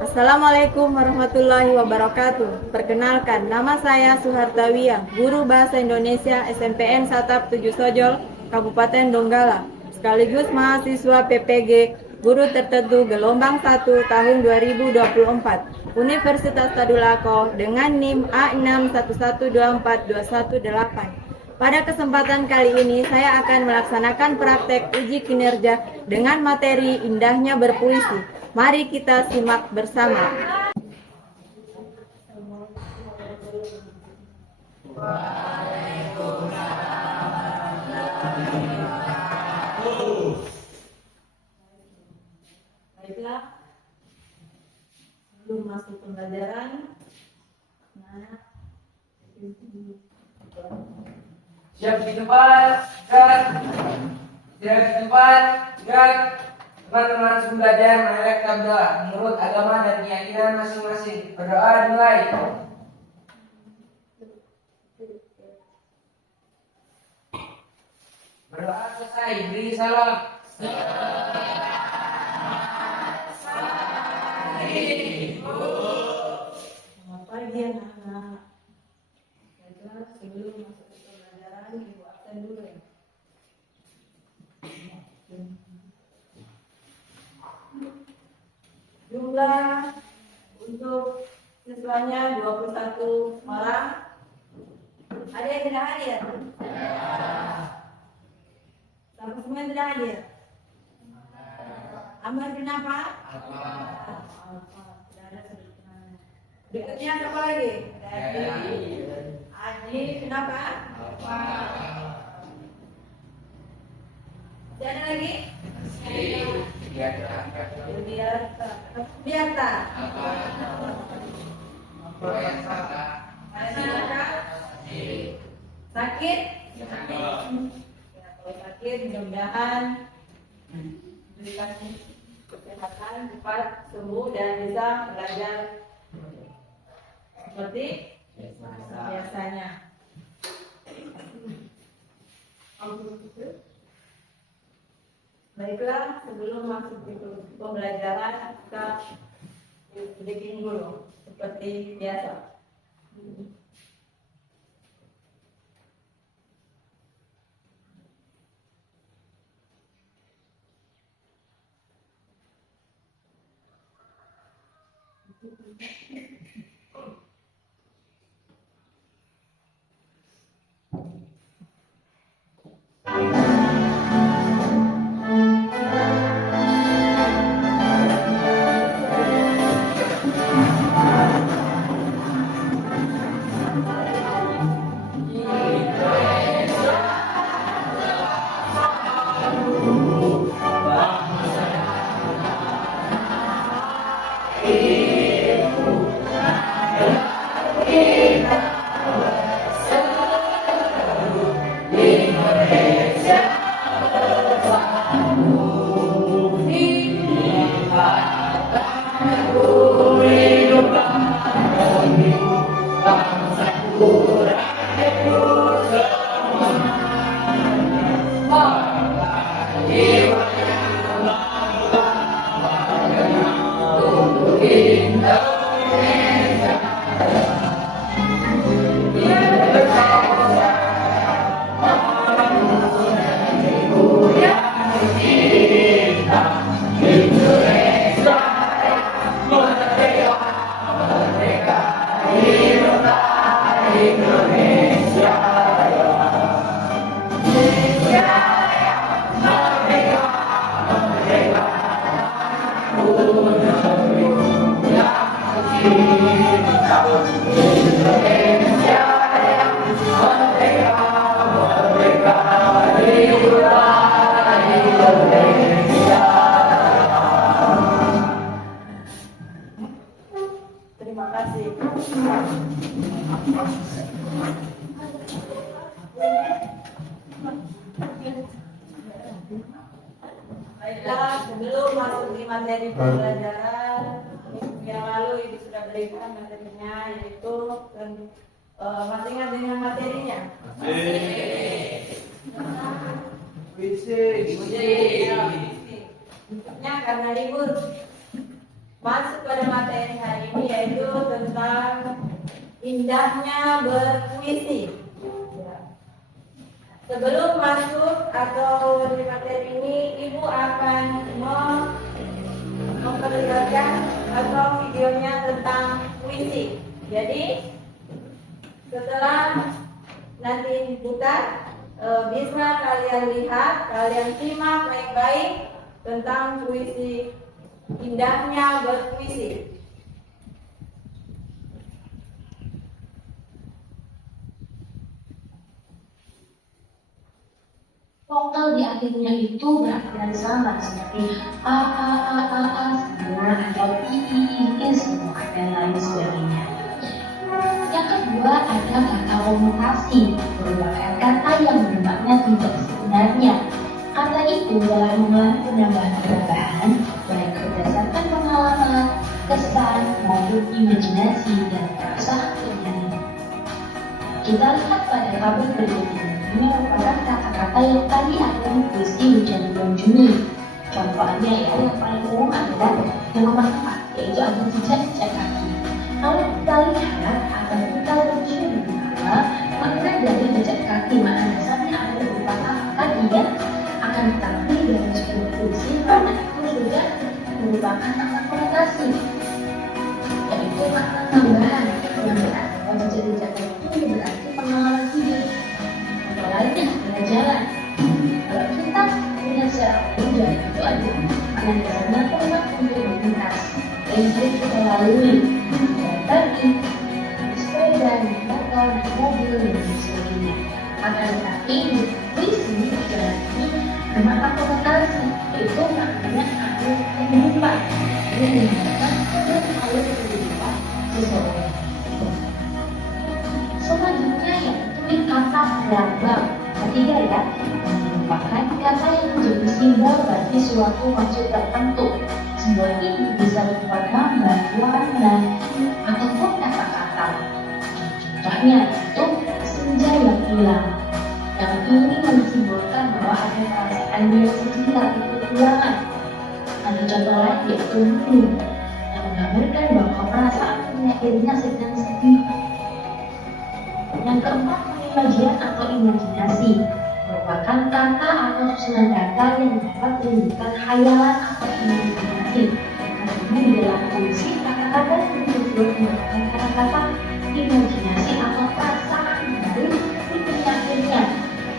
Assalamualaikum warahmatullahi wabarakatuh. Perkenalkan, nama saya Suhartawiyah, guru Bahasa Indonesia SMPN Satap 7 Sojol, Kabupaten Donggala, sekaligus mahasiswa PPG Guru Tertentu Gelombang 1 tahun 2024, Universitas Tadulako dengan NIM A61124218. Pada kesempatan kali ini, saya akan melaksanakan praktek uji kinerja dengan materi indahnya berpuisi. Mari kita simak bersama. Baiklah, sebelum masuk pembelajaran, Siap di tempat, gerak. Siap di tempat, gerak. Teman-teman harus belajar mengenai kitab doa menurut agama dan keyakinan masing-masing. Berdoa dimulai. Berdoa selesai, beri salam. Selamat pagi anak-anak. Baiklah, sebelum masuk ke pembelajaran, Ibu absen dulu ya. Jumlah untuk siswanya 21 orang. Ada yang tidak hadir? Sampai semua yang tidak hadir? Amar kenapa? Tidak ada sebutannya. Berikutnya siapa lagi? Adi kenapa? Tidak ada lagi? Biarta. Sakit? Ya, kalau sakit mudah-mudahan diberikan kesehatan, cepat sembuh dan bisa belajar seperti biasanya. Baiklah, sebelum masuk ke pembelajaran kita bikin dulu seperti biasa. Terima kasih. Baiklah, sebelum masuk di materi pembelajaran yang lalu ini sudah berikan materinya, yaitu masih ingat dengan materinya? Fisik. Untuknya karena libur Masuk pada materi hari ini yaitu tentang indahnya berpuisi. Sebelum masuk atau di materi ini, Ibu akan memperlihatkan atau videonya tentang puisi. Jadi setelah nanti diputar, bisa kalian lihat, kalian simak baik-baik tentang puisi, indahnya berpuisi. Vokal di akhirnya itu berarti sama seperti a semua atau i semua dan lain sebagainya. Yang kedua ada kata komutasi, merupakan kata yang bermakna tidak sebenarnya. Kata itu dalam mengalami penambahan-penambahan baik berdasarkan pengalaman, kesan maupun imajinasi dan perasaan pribadi. Kita lihat pada tabel berikut ini. Ini merupakan kata-kata yang tadi ada di puisi Hujan Bulan Juni. Contohnya ya, yang paling umum adalah yang nomor 4, yaitu ada jejak-jejak kaki. Kalau kita lihat atau kita mencium makna dari jejak kaki, makna dasarnya ada berupa kata dia akan tetapi dalam sebuah puisi makna itu sudah merupakan makna konotasi, yaitu makna tambahan yang berarti bahwa jejak-jejak kaki itu berarti pengalaman hidup. Lainnya adalah jalan. Kalau kita punya secara umum jalan itu adalah karena dasarnya tempat untuk berlintas yang sering kita lalui, jalan kaki, sepeda, motor, mobil, dan sebagainya. Akan tetapi puisi jalan ini bermakna konotasi, yaitu maknanya alur kehidupan, yang menggunakan alur kehidupan seseorang. Selanjutnya yaitu kata berlambang. Ketiga ya, merupakan kata yang menjadi simbol bagi suatu maksud tertentu. Simbol ini bisa berupa gambar, warna, ataupun kata-kata. Contohnya itu senja yang hilang. Yang ini mensimbolkan bahwa ada perasaan yang sedih tapi kekurangan. Ada contoh lain yaitu mulu, yang menggambarkan bahwa perasaan akhirnya sedang sedih. Yang keempat, imajian atau imajinasi merupakan kata atau susunan kata yang dapat menunjukkan khayalan atau imajinasi. Karena di dalam puisi, kata-kata yang disebut merupakan kata-kata imajinasi atau perasaan dari si penyairnya.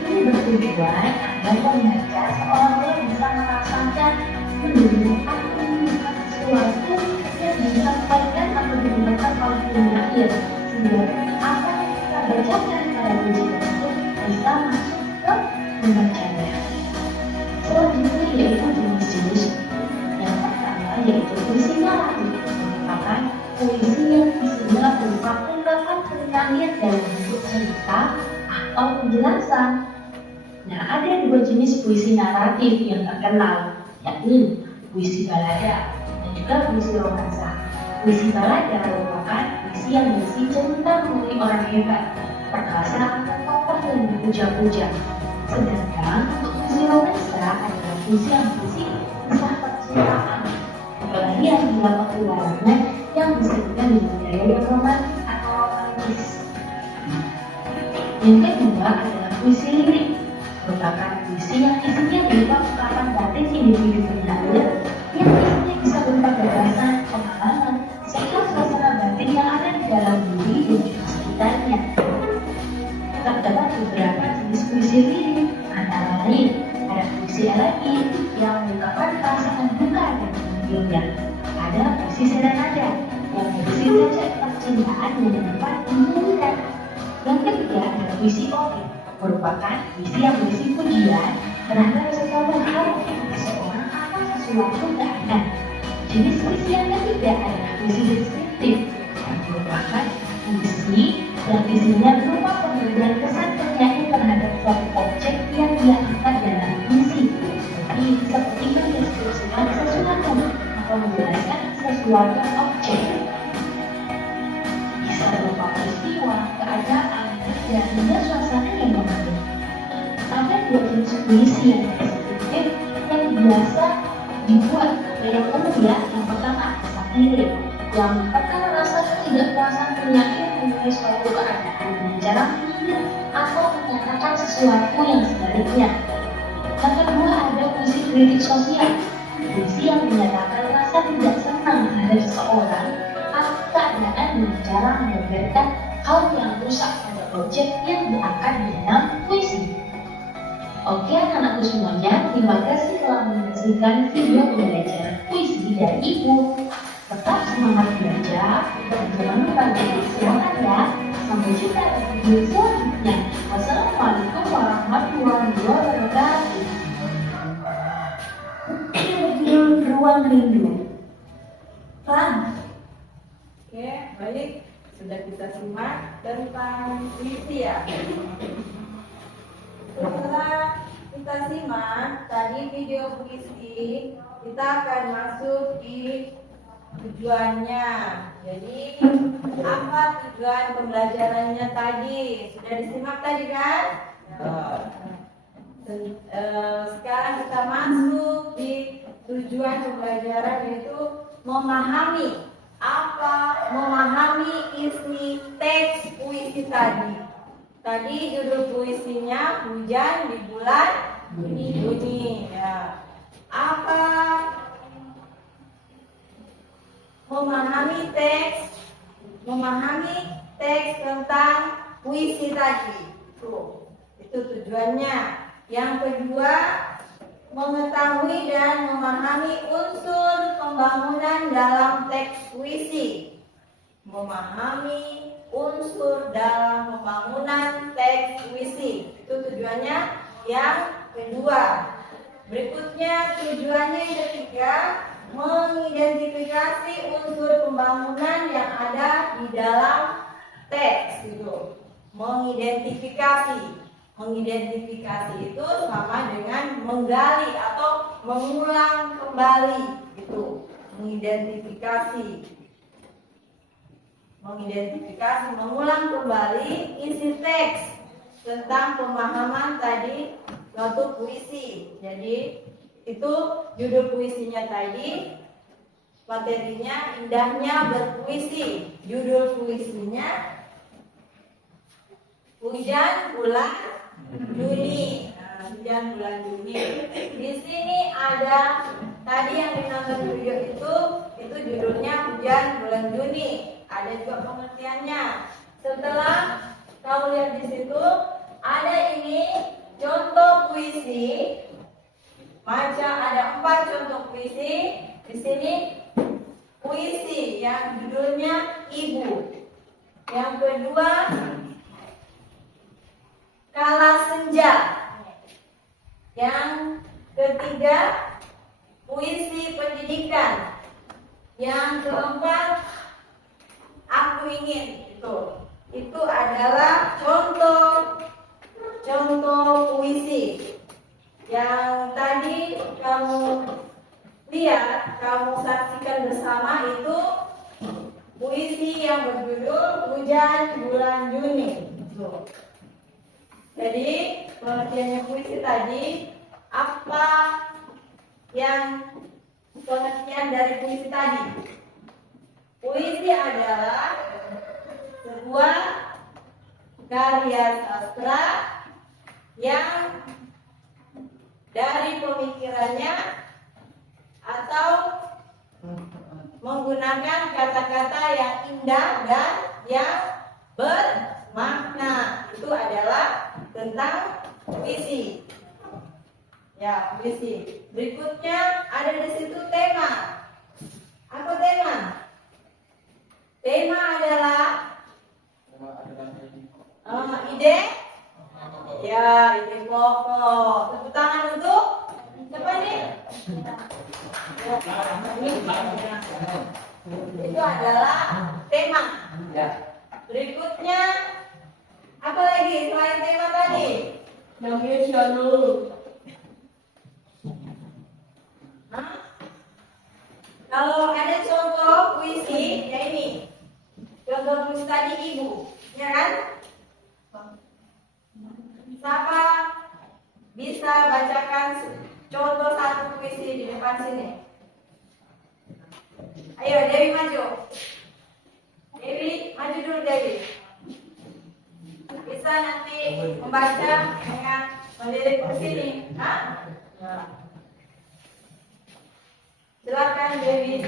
Ini bertujuan agar pembaca seolah-olah bisa merasakan, mendengarkan, menunjukkan sesuatu yang disampaikan atau digunakan oleh penyair, sehingga apa bacakan pada puisi tersebut bisa masuk ke pembacanya. Selanjutnya yaitu jenis-jenis. Yang pertama yaitu puisi naratif, merupakan puisi yang isinya berupa ungkapan kerenyanian dalam bentuk cerita atau penjelasan. Nah, ada dua jenis puisi naratif yang terkenal, yakni puisi balada dan juga puisi romansa. Puisi balada merupakan puisi yang berisi cerita mengenai orang hebat, perkasa atau tokoh yang dipuja-puja. Sedangkan untuk puisi romansa adalah puisi yang berisi kisah percintaan, apalagi yang dalam keluarannya yang disebutkan dengan gaya yang romantis atau romantis. Yang kedua adalah puisi lirik, merupakan puisi yang isinya berupa ungkapan batin individu penyair yang isinya bisa berupa gagasan, pengalaman, serta suasana batin yang ada di dalam diri dan juga sekitarnya. Terdapat beberapa jenis puisi lirik, antara lain ada puisi elegi yang mengungkapkan perasaan duka dan bahagia. Ada puisi serenada yang berisi jejak percintaan yang dapat diinginkan. Yang ketiga ada puisi ode, merupakan puisi yang berisi pujian terhadap sesuatu hal, seseorang atau sesuatu keadaan. Jenis puisi yang ketiga adalah puisi deskriptif, yang merupakan puisi yang isinya berupa pemberian kesan penyair terhadap suatu objek yang dia angkat dalam puisi. Jadi seperti mendeskripsikan sesuatu atau menjelaskan sesuatu objek. Bisa berupa peristiwa, keadaan, dan hingga suasana yang menarik. Ada dua jenis puisi yang deskriptif yang biasa dibuat yang umum ya. Yang pertama kisah diri yang pernah merasa ketidakpuasan penyakit mengenai suatu keadaan dengan cara menyindir atau menyatakan sesuatu yang sebaliknya. Yang kedua ada puisi kritik sosial, puisi yang menyatakan rasa tidak senang terhadap seseorang atau keadaan dengan cara membeberkan hal yang rusak pada objek yang diangkat di dalam puisi. Oke anak-anakku semuanya, terima kasih telah menyaksikan video pembelajaran puisi dari Ibu. Tetap semangat belajar dan jangan lupa jadi semangat ya. Sampai jumpa di video selanjutnya. Wassalamualaikum warahmatullahi wabarakatuh. Ini ruang rindu. Paham? Oke, baik. Sudah kita simak tentang puisi ya. Setelah kita simak tadi video puisi, kita akan masuk di tujuannya. Jadi, apa tujuan pembelajarannya tadi? Sudah disimak tadi kan? Sekarang kita masuk di tujuan pembelajaran, yaitu memahami isi teks puisi tadi. Tadi judul puisinya Hujan di Bulan Juni. Ya. Apa memahami teks tentang puisi tadi. Itu tujuannya. Yang kedua, mengetahui dan memahami unsur pembangunan dalam teks puisi. Memahami unsur dalam pembangunan teks puisi. Itu tujuannya yang kedua. Berikutnya tujuannya yang ketiga, mengidentifikasi unsur pembangunan yang ada di dalam teks itu. Mengidentifikasi itu sama dengan menggali atau mengulang kembali itu. Mengidentifikasi, mengulang kembali isi teks tentang pemahaman tadi suatu puisi. Jadi itu judul puisinya tadi, materinya indahnya berpuisi. Judul puisinya Hujan Bulan Juni. Hujan bulan Juni. Di sini ada tadi yang ditonton video itu judulnya Hujan Bulan Juni. Ada juga pengertiannya. Setelah kau lihat di situ, ada ini contoh puisi. Baca ada 4 contoh puisi. Di sini puisi yang judulnya Ibu. Yang kedua, Kala Senja. Yang ketiga, puisi pendidikan. Yang keempat, Aku Ingin. Itu adalah contoh puisi. Yang tadi kamu lihat, kamu saksikan bersama itu puisi yang berjudul Hujan Bulan Juni. Jadi pengertiannya puisi tadi, apa yang pengertian dari puisi tadi? Puisi adalah sebuah karya sastra yang dari pemikirannya atau menggunakan kata-kata yang indah dan yang bermakna. Itu adalah tentang puisi. Ya, puisi. Berikutnya ada di situ tema. Apa tema? Tema adalah ide. Ya, ide pokok. Tepuk tangan untuk siapa nih? Itu adalah tema. Ya. Berikutnya apa lagi selain tema tadi? Namanya Shalom. Kalau ada contoh puisi, ya ini. Contoh puisi tadi Ibu, ya kan? Siapa bisa bacakan contoh satu puisi di depan sini? Ayo Dewi maju. Dewi maju dulu Dewi. Bisa nanti membaca dengan melirik ke sini. Hah? Ya. Silakan Dewi.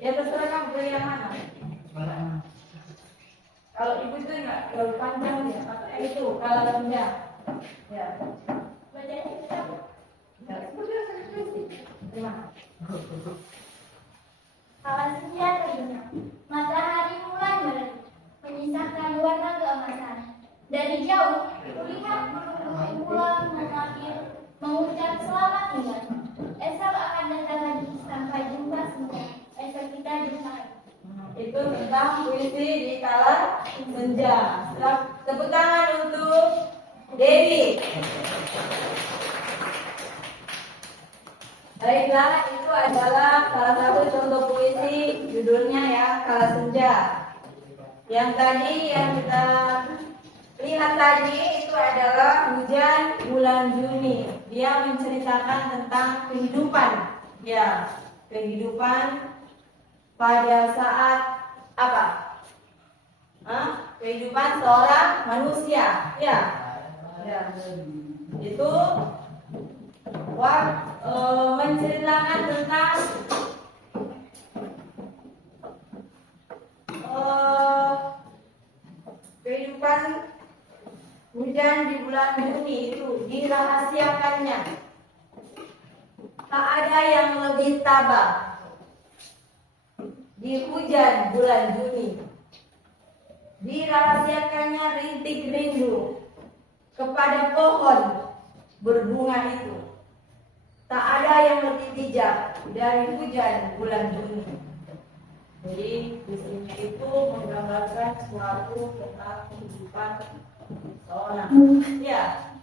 Ya terserah kamu pilih yang mana. Kalau ibu itu enggak terlalu panjang ya, itu kalau rendah. Ya. Kawan senja terbenam, matahari mulai meredup, menyisakan warna keemasan. Dari jauh, kulihat burung-burung pulang mengucap selamat tinggal. Esok akan datang lagi, sampai jumpa semua. Esok kita jumpa lagi. Itu tentang puisi di kala senja. Tepuk tangan untuk Dewi. Baiklah, itu adalah salah satu contoh puisi, judulnya ya Kala Senja. Yang tadi yang kita lihat tadi itu adalah Hujan Bulan Juni. Dia menceritakan tentang kehidupan, ya, kehidupan pada saat apa? Kehidupan seorang manusia, ya. Itu menceritakan tentang kehidupan hujan di bulan Juni itu dirahasiakannya. Tak ada yang lebih tabah di hujan bulan Juni. Dirahasiakannya rintik rindu kepada pohon berbunga itu. Tak ada yang lebih bijak dari hujan bulan Juni. Jadi puisinya itu menggambarkan suatu tentang kehidupan seorang. Ya.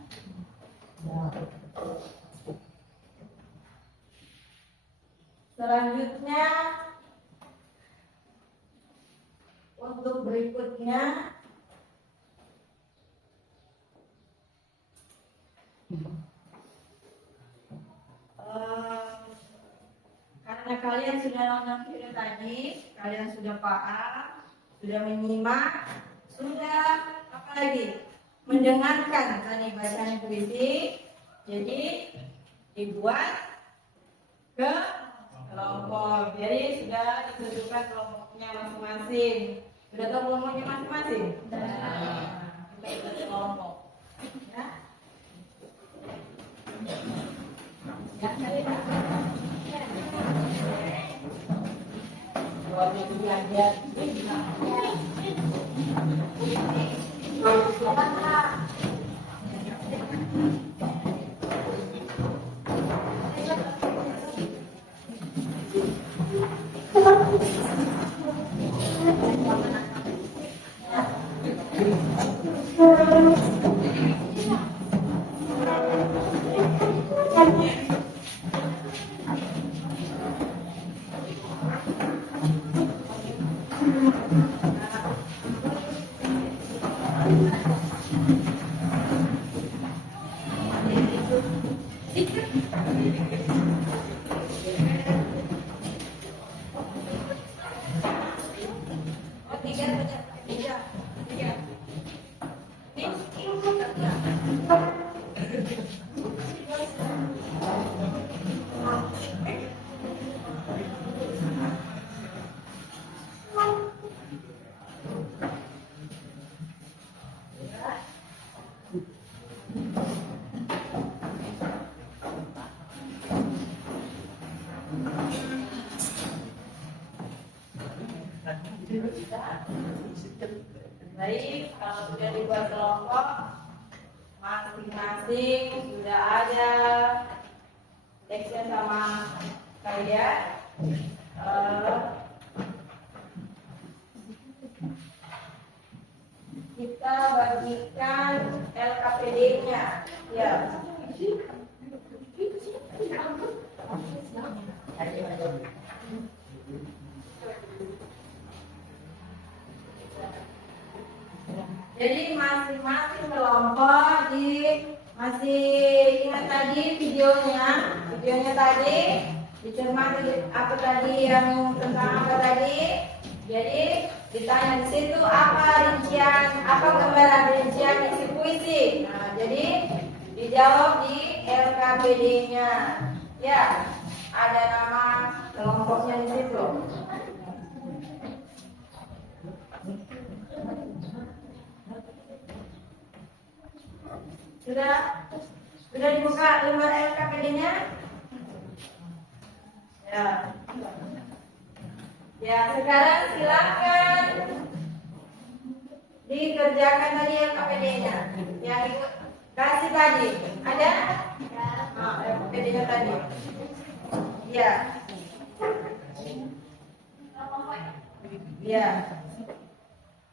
Selanjutnya untuk berikutnya karena kalian sudah nonton video tadi, kalian sudah paham, sudah menyimak, sudah apa lagi? Mendengarkan tadi bacaan puisi. Jadi dibuat ke kelompok. Jadi sudah ditentukan kelompoknya masing-masing. Sudah tahu kelompoknya masing-masing? Kita ikut kelompok. Ya. Ya, waktu itu belajar Baik, kalau sudah dibuat kelompok, masing-masing sudah ada teksnya sama kalian. Kita bagikan LKPD-nya, ya. Jadi masing-masing kelompok masih ingat tadi videonya tadi dicermati apa tadi yang tentang apa tadi. Jadi ditanya di situ apa gambaran rincian isi puisi. Nah, jadi dijawab di LKPD-nya. Ya, ada nama kelompoknya di situ. Sudah dibuka lembar LKPD-nya? Ya. Ya, sekarang silakan dikerjakan tadi LKPD-nya. Yang dikasih tadi. Ada? Nah, LKPD-nya tadi. Ya. Ya.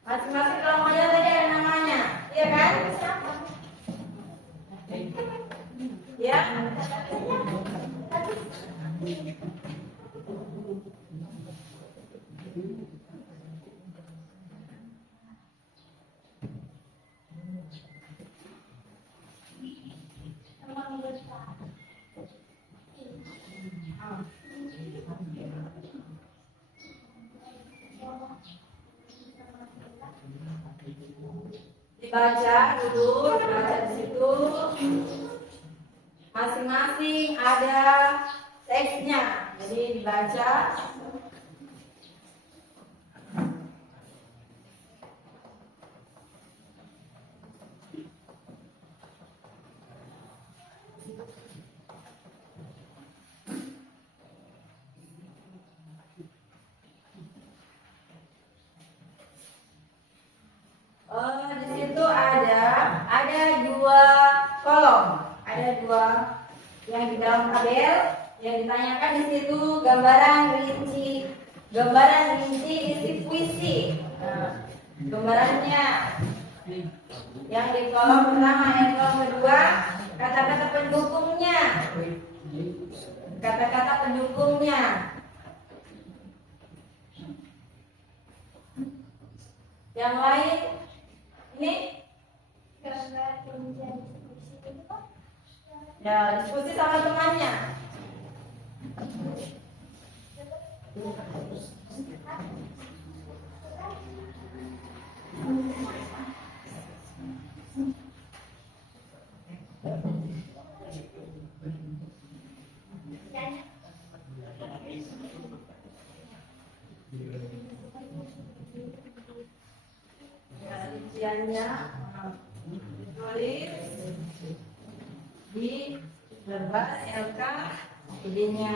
Masing-masing kelompoknya tadi ada namanya. Iya kan? Ya. Dibaca dulu, dibaca di situ. Masing-masing ada teksnya, jadi dibaca. Di situ ada dua kolom, ada dua yang di dalam tabel yang ditanyakan di situ gambaran rinci isi puisi. Nah, gambarannya yang di kolom pertama, yang di kolom kedua kata-kata pendukungnya. Kata-kata pendukungnya. Yang lain ini Gambar rincian puisi itu Pak. ya diskusi sama temannya. Ya, rinciannya tulis di lembar LKPD-nya.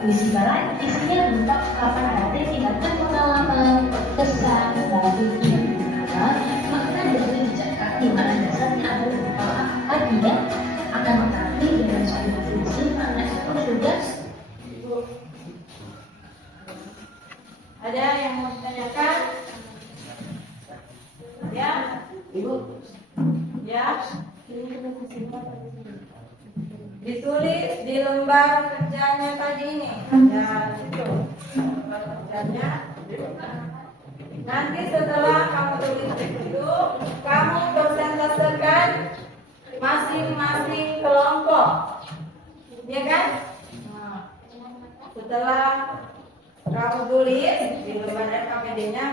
Puisi lain isinya berupa ungkapan hati tingkat pengalaman, kesan, lalu karena makna dari bijakan di mana dasarnya ada berupa hadiah akan tetapi dengan suatu puisi makna itu sudah. Ada yang mau ditanyakan? Ya, Ibu. Ya. Ditulis di lembar kerjanya tadi ini. Ya, itu. Lembar kerjanya. Nanti setelah kamu tulis itu, kamu persentasekan masing-masing kelompok. Ya kan? Nah, setelah kamu tulis di lembar LKPD-nya,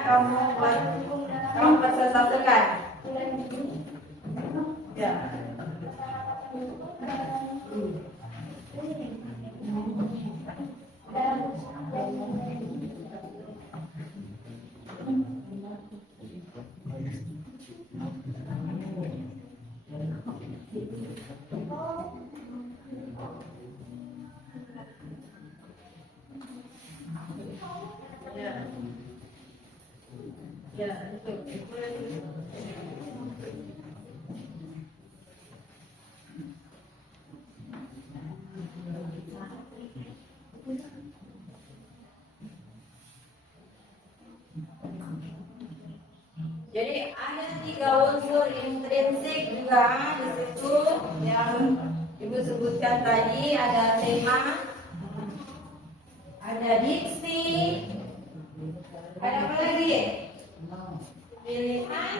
kamu persentasekan. Ya. ada 3 unsur intrinsik juga di situ yang Ibu sebutkan tadi, ada tema, ada diksi, ada apa lagi? Pilihan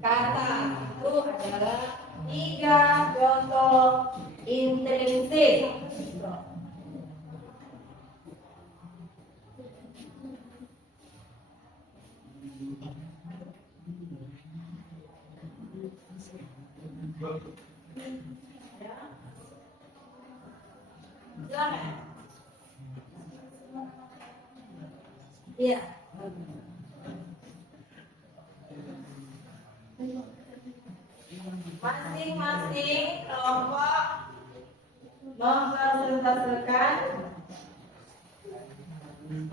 kata. Itu adalah 3 contoh intrinsik. Silakan. Iya. Masing-masing kelompok mempresentasikan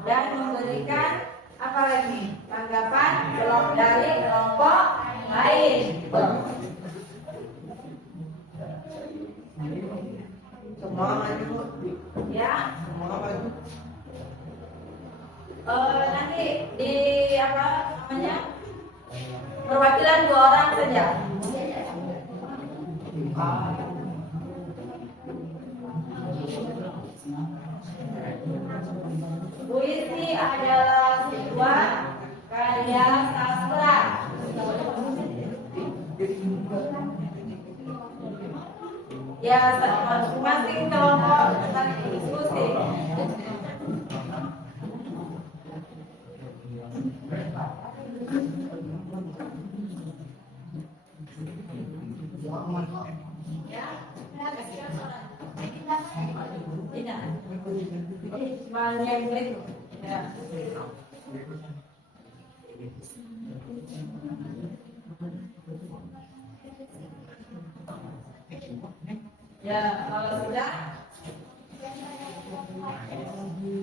dan memberikan apa lagi? Tanggapan dari kelompok lain. Semua maju. Ya. Semua maju. Nanti di apa namanya? Perwakilan 2 orang saja. Puisi adalah sebuah karya sastra. Ya, masing-masing kelompok saling diskusi. Ya, tidak. Cuma yang itu. Ya. Ya, kalau sudah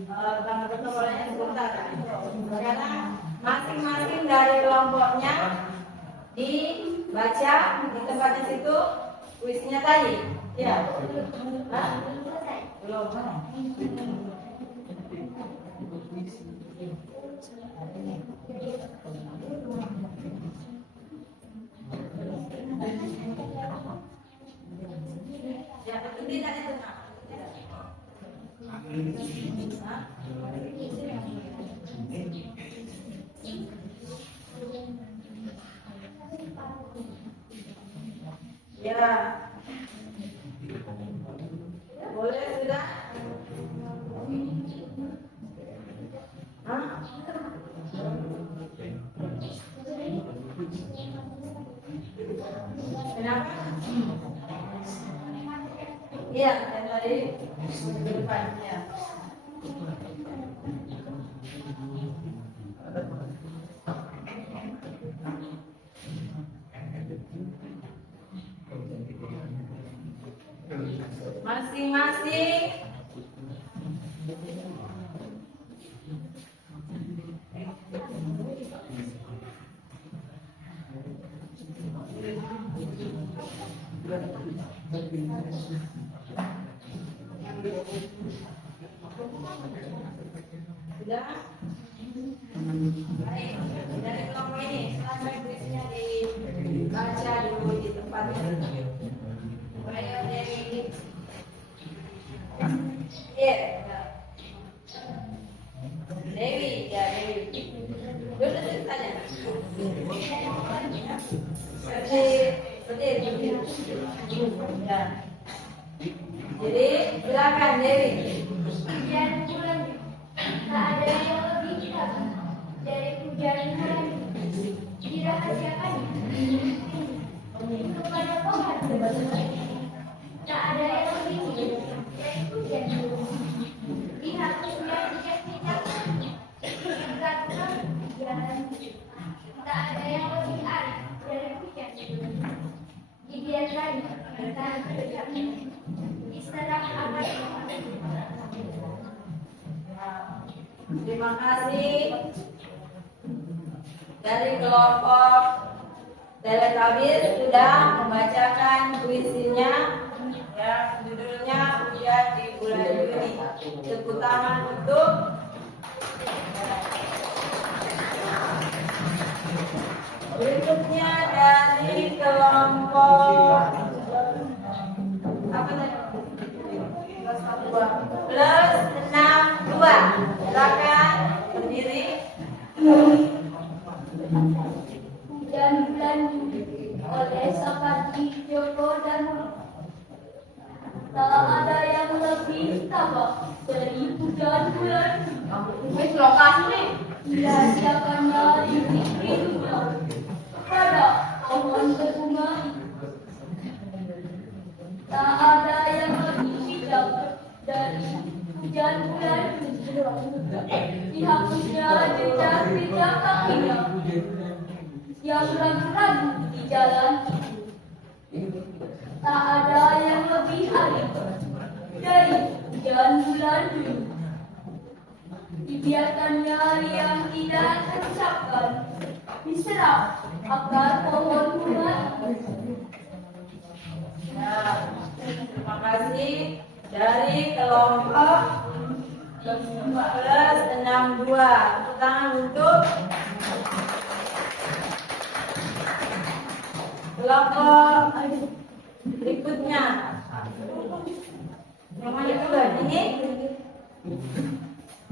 tanggal pertemuannya sebentar. Karena masing-masing dari kelompoknya dibaca di tempatnya situ puisinya tadi. Ya. Hah? Belum. Ya, itu tidak itu. Ya. Boleh sudah? Hah? Kenapa? Iya, yang tadi di depannya. Masing-masing sudah. Baik, dari kelompok ini selesai puisinya dibaca dulu di tempatnya. Supaya dari Dewi, ya Dewi. Dulu ceritanya. Seperti ya. Jadi silakan Dewi. Pujian bulan tak ada yang lebih indah dari pujian bulan dirahasiakan kepada Tuhan. Tak ada yang lebih indah dari pujian bulan. Lihat pujian tidak dilakukan jalan. Tak ada yang lebih arif dari pujian bulan. Dibiarkan kita berjam istirahat akan Terima kasih dari kelompok Teletabis sudah membacakan puisinya, ya judulnya Hujan di Bulan Juni. Tepuk tangan untuk berikut Berikutnya dari kelompok apa tadi? Plus 62. Silakan berdiri. Hujan bulan oleh Sapardi Djoko Damono. Tak ada yang lebih tabah dari hujan bulan. Wis lokasi nih. Dirahasiakannya rintik rindunya pada pohon berbunga. Tak ada yang lebih bijak dari hujan bulan. Dihapusnya jejak-jejak kakinya yang ragu-ragu di jalan. Tak ada yang lebih alim dari hujan bulan dulu. Dibiarkannya yang tidak terucapkan diserap akar pohon bunga. Nah, terima kasih dari kelompok plus 62. Tepuk tangan untuk kelompok berikutnya. Yang mana dulu? Ini?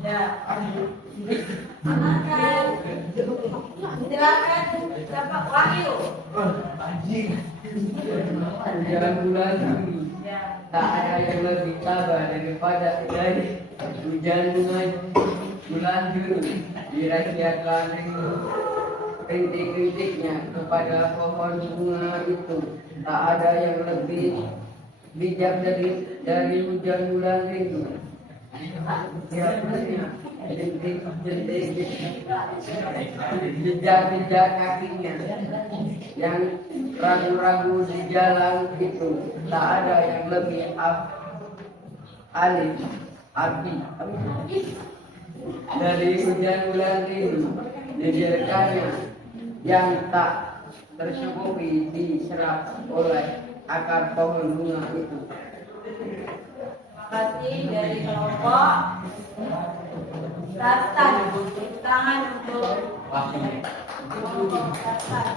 Ya. Silakan Bapak Wahyu. Hujan bulan dulu. Ya. Tak ada yang lebih tabah daripada dari hujan bulan dulu. Dirahasiakan rintik-rintiknya kepada pohon bunga itu. Tak ada yang lebih bijak dari hujan bulan rindu. Dihapusnya rintik-rintik jejak-jejak kakinya yang ragu-ragu di jalan itu. Tak ada yang lebih alim arti dari hujan bulan rindu. Dibiarkannya yang tak tercukupi diserap oleh akar pohon bunga itu. Terima kasih dari kelompok Ratan. Tangan untuk kelompok Ratan.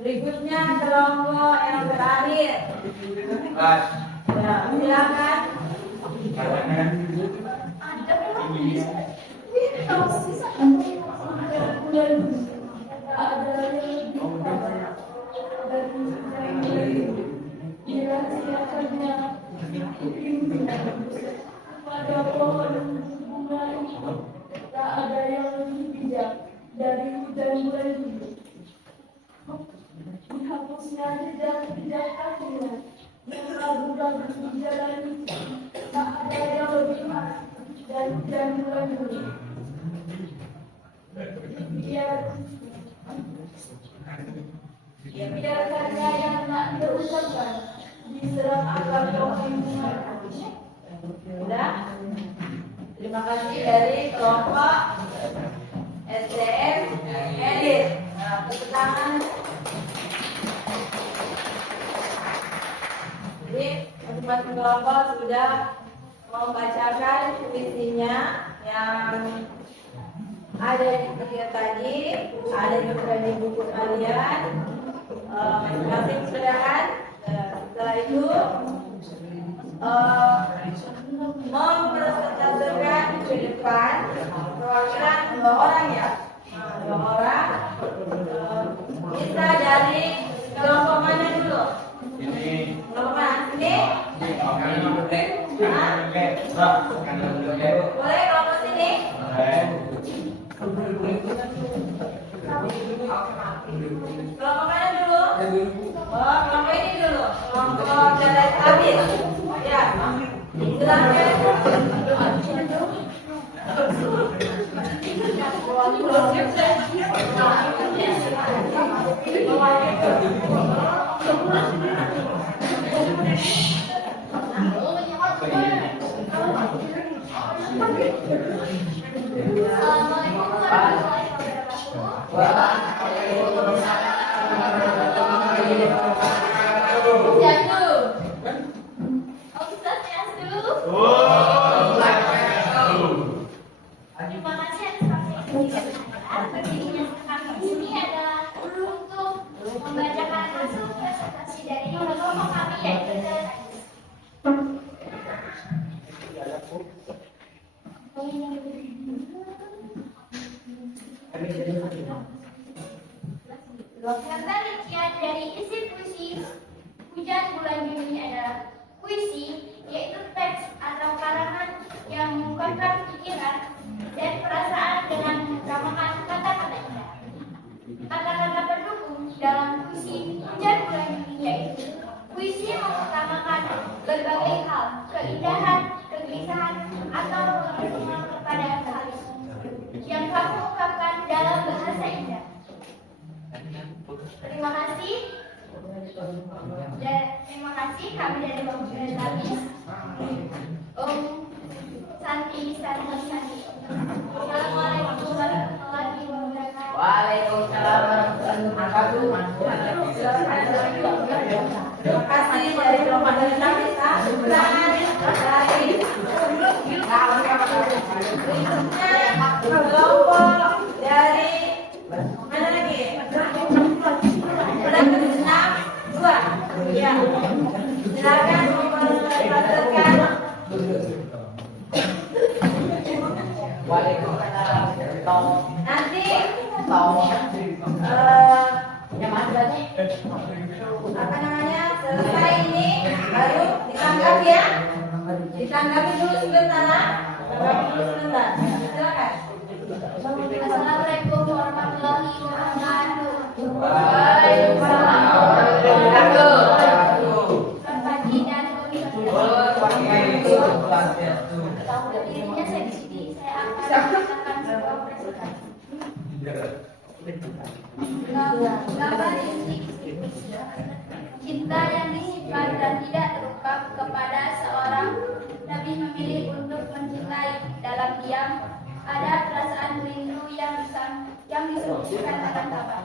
Berikutnya kelompok yang terakhir. Ya, silakan. Dirahasiakannya pada pohon bunga. Tak ada yang lebih bijak dari hujan bulan dulu. Dihapusnya jejak-jejak kakinya yang ragu-ragu di jalan. Tak ada yang lebih dari hujan bulan dulu. Biarkannya yang tak terucapkan diserap akar pohon bunga. Sudah. Terima kasih dari kelompok SDM Edit. Nah, tepuk tangan. Jadi masing-masing kelompok sudah membacakan puisinya yang ada di video tadi, ada juga di buku kalian. Masing-masing sudah kan? Setelah itu mempresentasikan ke depan perwakilan 2 orang ya. 2 orang. Bisa dari kelompok mana dulu? Kelompok mana? Sini? Boleh kelompok sini? Kelompok mana dulu? Oh, kelompok ini dulu. Kelompok dari habis. Ya. Terima kasih atas waktunya. kelompok kami yaitu Kata rincian dari isi puisi Hujan Bulan Juni adalah puisi, yaitu teks atau karangan yang mengungkapkan pikiran dan perasaan dengan mengutamakan kata-kata indah. Kata-kata pendukung dalam puisi Hujan Bulan Juni yaitu puisi mengutamakan berbagai hal, keindahan, kegelisahan, atau pengagungan kepada hal yang kamu ungkapkan dalam bahasa indah. Terima kasih. Terima kasih kami dari Bapak Tabis. Santi. Assalamualaikum warahmatullahi wabarakatuh. Waalaikumsalam warahmatullahi wabarakatuh. Terima kasih dari kelompok dari Tabis. Kelompok dari mana lagi? Pedagang senam 2. Ya. Silakan memperlihatkan. Waalaikumsalam. Nanti apa namanya, selesai ini baru ditanggapi ya. Ditanggapi dulu sebentar. Silakan. Assalamualaikum warahmatullahi wabarakatuh. Waalaikumsalam warahmatullahi wabarakatuh. Pagi dan dirinya saya di sini. Saya akan mengatakan sebuah presentasi. Gambar isi cinta yang disimpan dan tidak terungkap kepada seorang Nabi memilih untuk mencintai dalam diam. Ada perasaan rindu yang disembunyikan dalam kabar.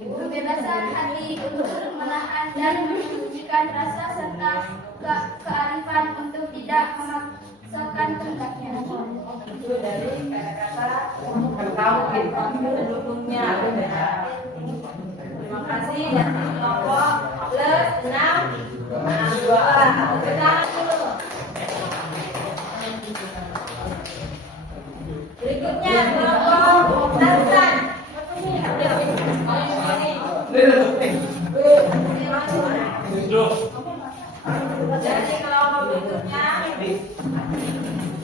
Kebebasan hati untuk menahan dan menyembunyikan rasa serta kearifan untuk tidak memaksakan kehendaknya. Itu dari kata-kata pendukungnya. Terima kasih. Dan kelompok plus 6 2 orang. Tangan dulu. Berikutnya kelompok Tarsan. Jadi kelompok berikutnya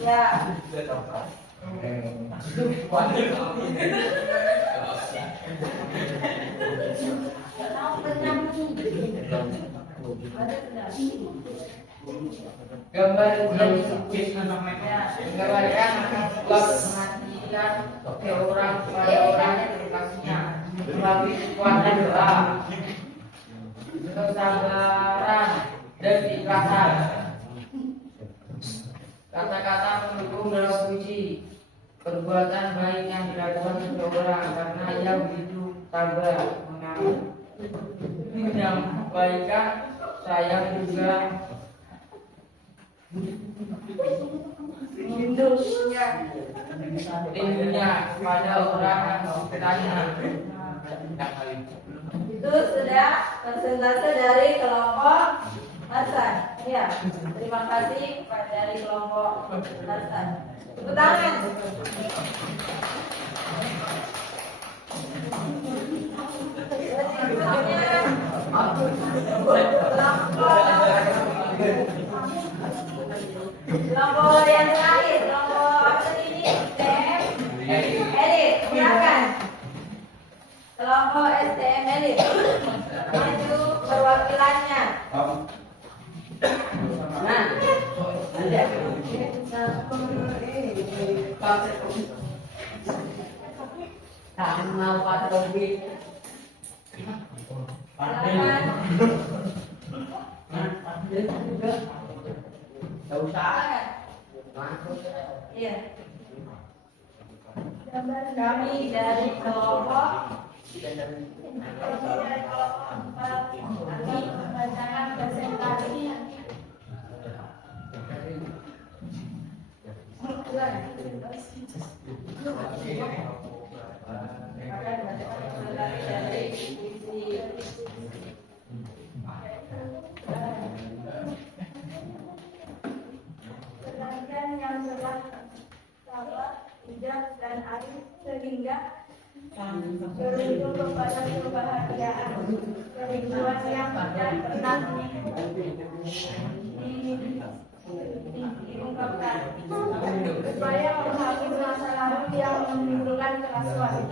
ya. Gambar yang menggambarkan akan sebab menghadirkan seorang pada orang yang terkasihnya melalui kekuatan doa, kesabaran dan keikhlasan. Kata-kata pendukung dalam puisi perbuatan baik yang dilakukan seseorang karena ia begitu sabar menyampaikan sayang juga rindunya pada orang yang bertanya. Itu sudah persentase dari kelompok Tarsan. Ya, terima kasih dari kelompok Tarsan. Tepuk tangan. Kelompok yang terakhir, kelompok apa ini? STM Elit, silakan. Kelompok STM Elit, maju perwakilannya. Nah, ada. Sama Pak Tobi. Silakan. Tidak usah. Iya. Kami dari kelompok kami membacakan presentasi. Silakan. Beruntung kepada kebahagiaan kerinduan yang tidak pernah diungkapkan, supaya menghapus masa lalu yang menimbulkan kerasuan.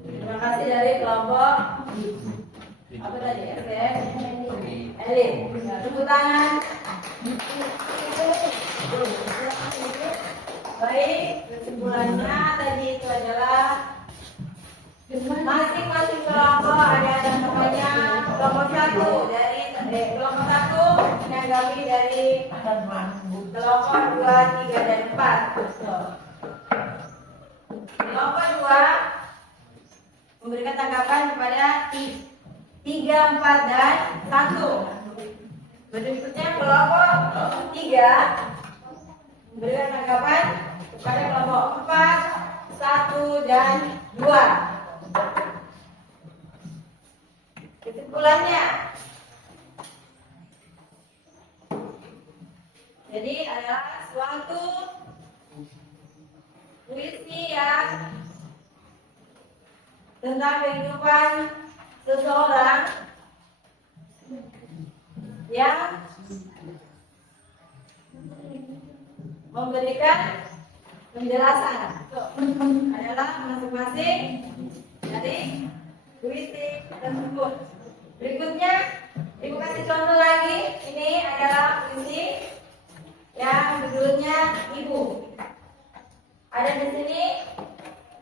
Terima kasih dari kelompok apa tadi? Elit. Ya, tepuk tangan. Baik, kesimpulannya tadi itu adalah masing-masing kelompok ada namanya. Kelompok satu menanggapi dari kelompok 2, 3, dan 4. Kelompok 2 memberikan tanggapan kepada 3, 4, dan 1. Berikutnya kelompok 3 memberikan tanggapan kepada kelompok 4, 1, dan 2. Kesimpulannya, jadi adalah suatu puisi yang tentang kehidupan seseorang yang memberikan penjelasan adalah masing-masing dari puisi tersebut. Berikutnya, Ibu kasih contoh lagi. Ini adalah puisi yang judulnya Ibu. Ada di sini,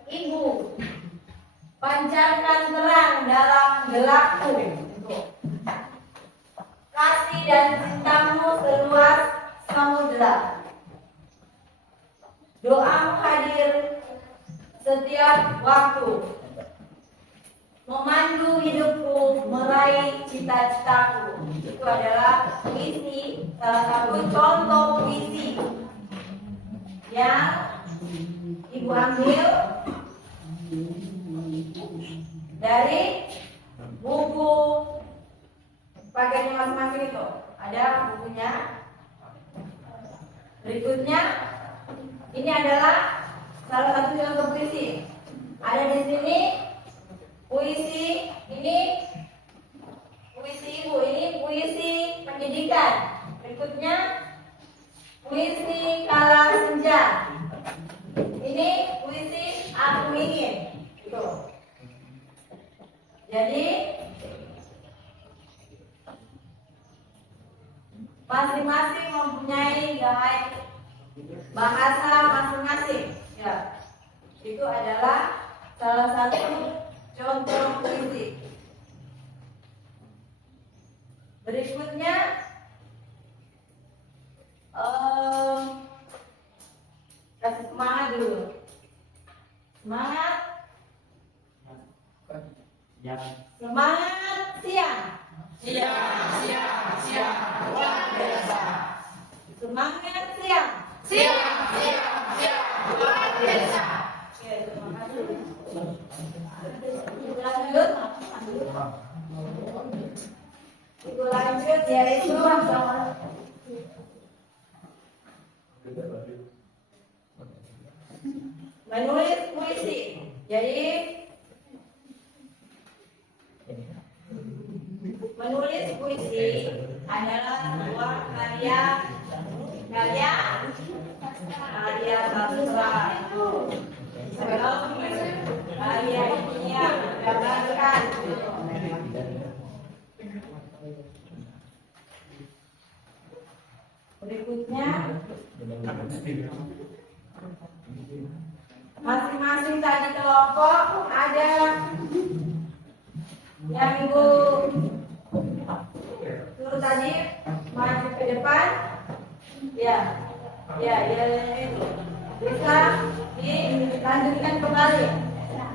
Ibu, pancarkan terang dalam gelapku. Kasih dan cintamu seluas samudera. Doamu hadir setiap waktu, memandu hidupku meraih cita-citaku. Itu adalah puisi, salah satu contoh puisi yang Ibu ambil dari buku pakaiannya masing-masing itu. Ada bukunya. Berikutnya, ini adalah salah satu contoh puisi. Ada di sini puisi, ini puisi Ibu, ini puisi pendidikan. Berikutnya puisi Kala Senja. Ini puisi Aku Ingin. Gitu. Jadi masing-masing mempunyai gaya bahasa masing-masing. Ya, itu adalah salah satu contoh puisi. Berikutnya, kasih semangat dulu. Semangat. Semangat siang. Luar biasa. Semangat siang. Luar biasa. Oke, terima kasih. Lanjut yaitu menulis puisi. Jadi menulis puisi adalah sebuah karya sastra. Karya ini yang menggambarkan. Berikutnya, masing-masing tadi kelompok ada yang Ibu suruh tadi maju ke depan. Ya itu bisa dilanjutkan kembali.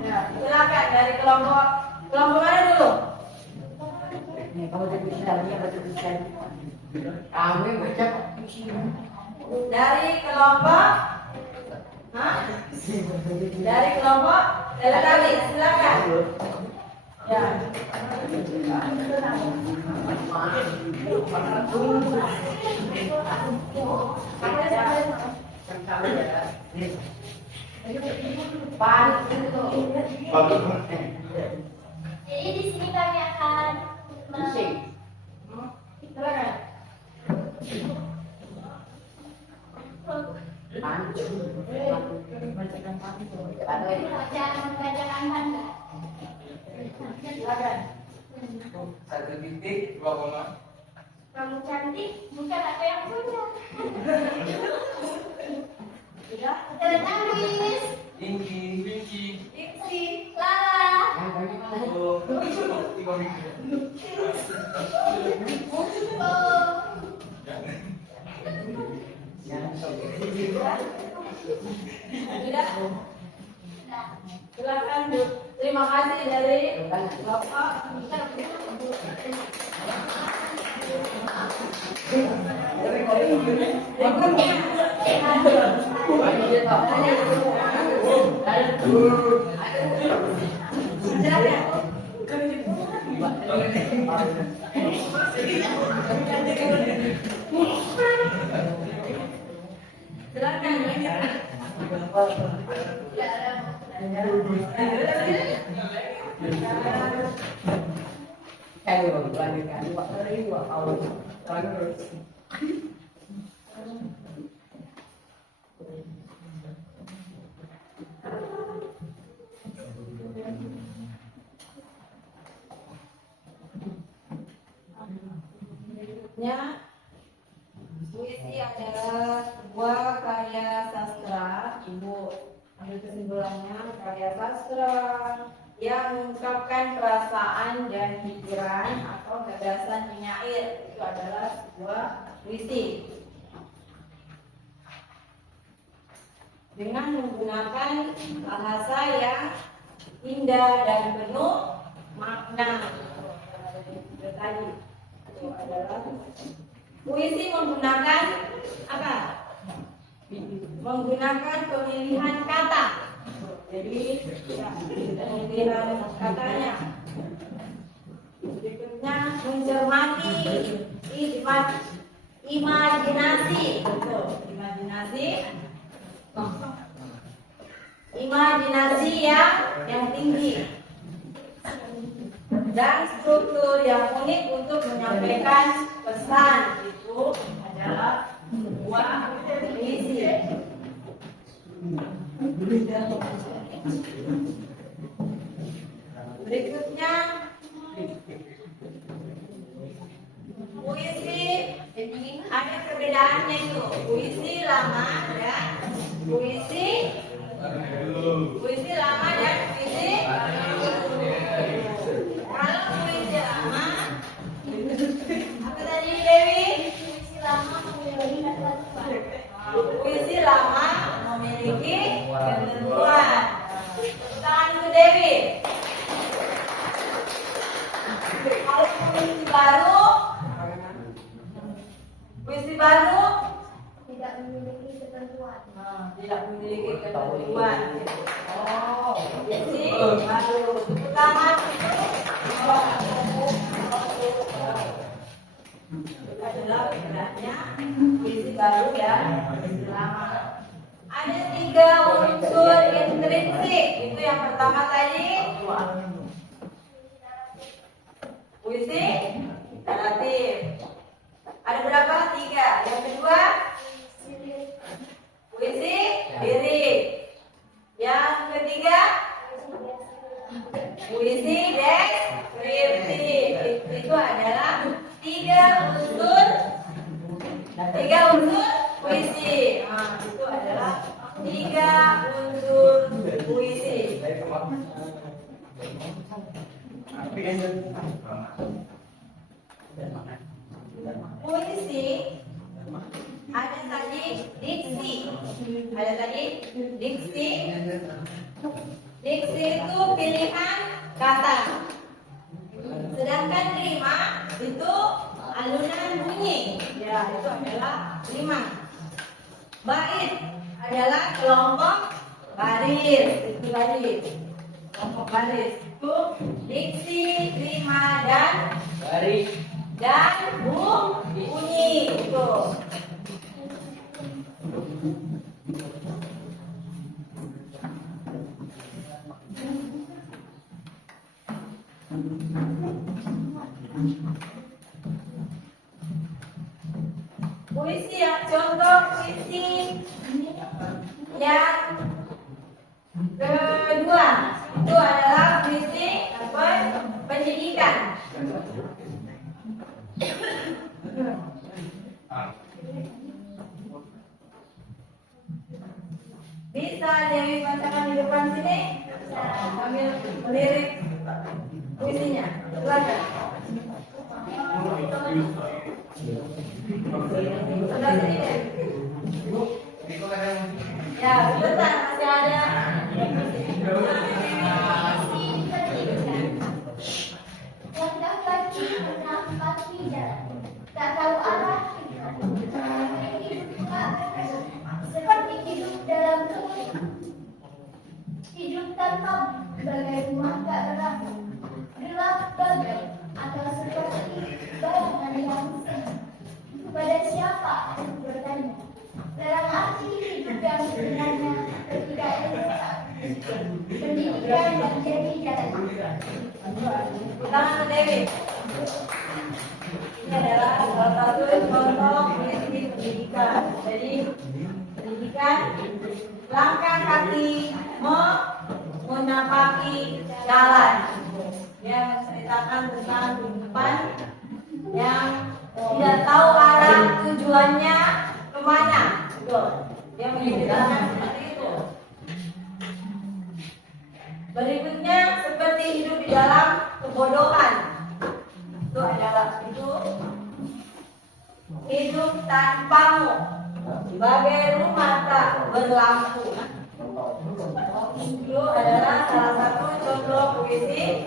Ya, silakan dari kelompok mana dulu? Dari kelompok teletalis, silakan. Ya. Panik itu. Jadi di sini kami akan Silakan. membacakan tanda. Silakan. 1.2 Kamu cantik, bukan apa yang punya. Sudah. Tertaris, tinggi diksi, Lala. Oh. Sudah. Silakan, Bu. Terima kasih dari Bapak. Berikutnya, puisi adalah sebuah karya sastra. Ibu ambil kesimpulannya, karya sastra yang mengungkapkan perasaan dan pikiran atau gagasan penyair. Itu adalah sebuah puisi. Dengan menggunakan bahasa yang indah dan penuh makna. Itu tadi. Itu adalah puisi menggunakan apa? Menggunakan pemilihan kata. Jadi pemilihan katanya. Berikutnya mencermati imajinasi. Betul. Imajinasi yang tinggi. Dan struktur yang unik untuk menyampaikan pesan. Itu adalah sebuah puisi. Berikutnya puisi ada perbedaannya itu. Puisi lama dan puisi lama dan puisi kalau puisi lama apa tadi Dewi? Puisi lama memiliki ketentuan. Puisi lama memiliki ketentuan. Tangan Bu Dewi. Kalau puisi baru Tidak memiliki ketentuan. tidak memiliki ketentuan. Oh, puisi baru. Tepuk tangan. Itu adalah perbedaannya puisi baru dan puisi lama. Ada 3 unsur intrinsik. Itu yang pertama tadi. Puisi iteratif. Ada berapa? 3. Yang kedua, puisi lirik. Yang ketiga, puisi deskriptif. Itu adalah 3 unsur puisi. Itu adalah 3 unsur puisi. Puisi ada tadi diksi. Diksi itu pilihan kata. Sedangkan rima itu alunan bunyi. Ya, itu adalah rima. Bait adalah kelompok baris. Itu tadi. Kelompok baris itu diksi, rima dan baris dan bunyi itu. Dewi bacakan di depan sini sambil melirik puisinya. Silakan. Sebelah sini deh. Ya, bentar masih ada. Langkah kaki menampak tidak, tak tahu arah. Seperti hidup dalam rumah, hidup tanpa bagai rumah tak terang, gelap bagai atau seperti bayangan yang sedih. Pada siapa aku bertanya? Dalam arti hidup yang sebenarnya ketika itu pendidikan menjadi jalan. Tangan Dewi. Ini adalah salah satu contoh puisi pendidikan. Jadi pendidikan, langkah kaki menapaki jalan. Dia menceritakan tentang kehidupan yang tidak tahu arah tujuannya kemana. Betul. Dia menceritakan seperti itu. Berikutnya seperti hidup di dalam kebodohan. Itu adalah hidup tanpamu, sebagai rumah tak berlampu. Itu adalah salah satu contoh puisi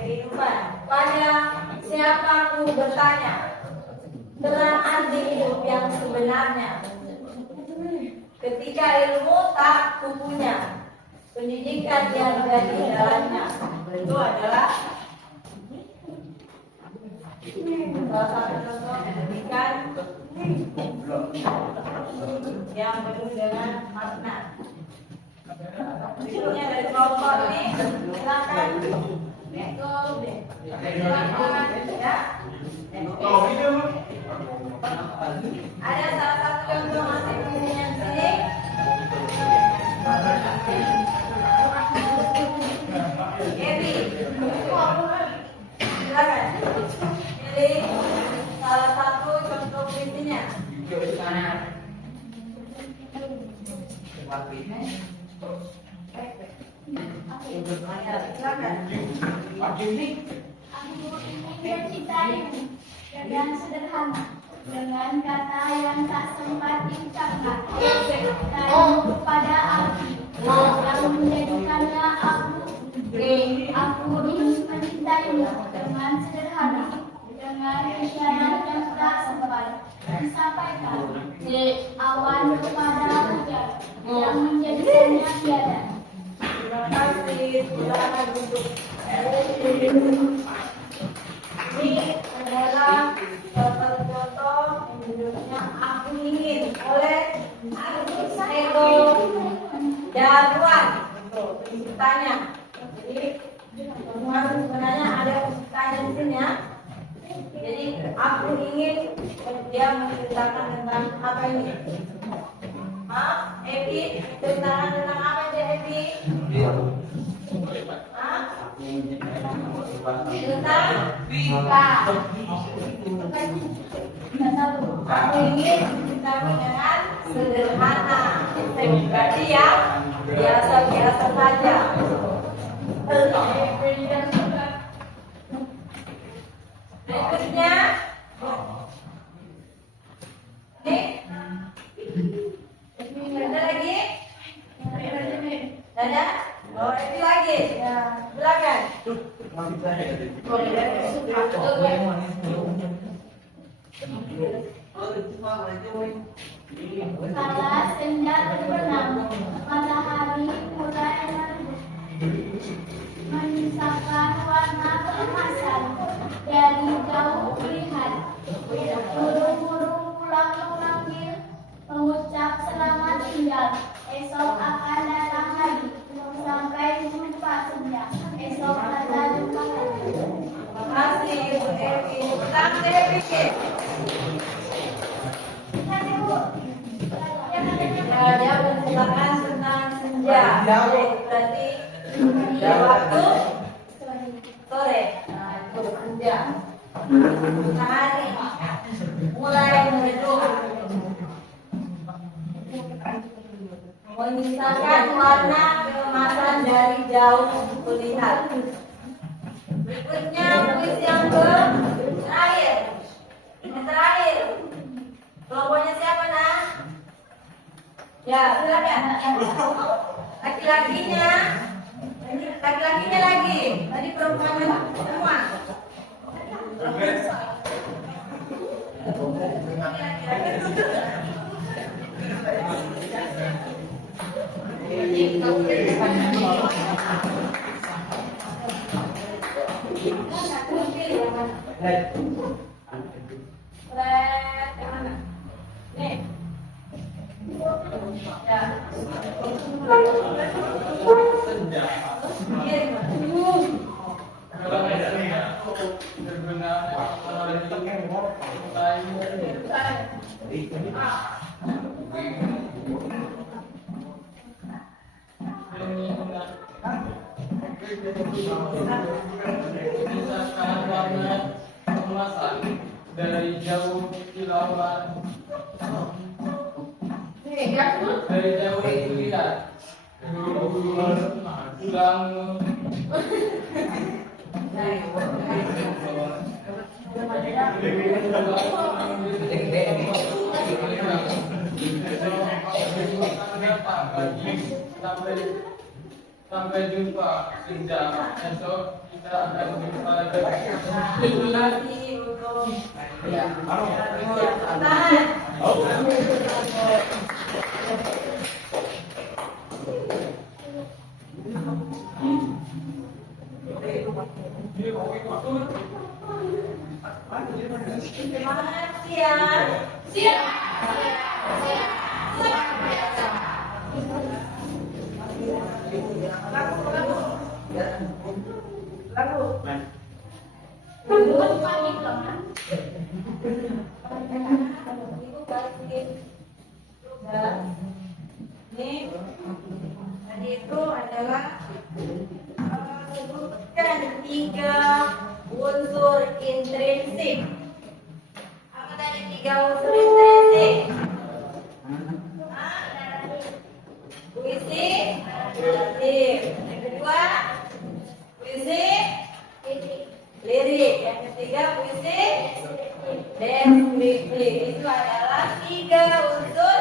kehidupan. Pada siapa ku bertanya tentang arti hidup yang sebenarnya. Ketika ilmu tak kupunya, pendidikan yang jadi jalannya. Itu adalah salah satu contoh pendidikan yang penuh dengan makna. Berikutnya dari kelompok ini, silakan. Ya. Ada salah satu contoh masih puisinya di sini. Evi, silakan. Pilih salah satu contoh puisinya. Silakan. Aku ingin mencintaimu dengan sederhana, dengan kata yang tak sempat diucapkan, dan pada arti yang menjadikannya aku ingin mencintaimu dengan sederhana, dengan isyarat yang tak sempat disampaikan, awan kepada hujan yang menjadikannya tiada. Terima kasih. Silakan duduk. Ini adalah contoh-contoh yang judulnya Aku Ingin oleh Ego Darwan. Penciptanya. Jadi sebenarnya ada penciptanya di sini ya. Jadi aku ingin dia menceritakan tentang apa ini? Evi, ceritakan tentang apa ini Evi? Tentang Vika. Aku ingin menceritakan dengan sederhana. Berarti ya biasa-biasa saja. Berikutnya, ada lagi? Ada? Oh, ini lagi. Ya, silakan. Kala senja terbenam, matahari mulai menyisakan warna keemasan. Dari jauh melihat burung-burung pulang memanggil, mengucap selamat tinggal. Esok akan datang lagi, sampai jumpa senja. Esok akan jumpa lagi. Terima kasih Bu Evi. Tentang Evi. Ya, dia menceritakan tentang senja. Berarti waktu sore. Nah, itu senja. Matahari mulai meredup. menyisakan warna keemasan dari jauh terlihat. Berikutnya puisi yang terakhir. Yang terakhir. Kelompoknya siapa, Nak? Ya, silakan. Laki-lakinya lagi. Tadi perempuannya semua. Nih. Dari jauh kilauan, dari jauh lihat pulang sampai jumpa sejak esok kita akan jumpa lagi. Terima kasih ya. Siap. Ini tadi itu adalah sebutkan 3 unsur intrinsik. Apa tadi 3 unsur intrinsik? Puisi, narratif. Yang kedua, puisi, lirik. Yang ketiga, puisi, deskriptif. Itu adalah 3 unsur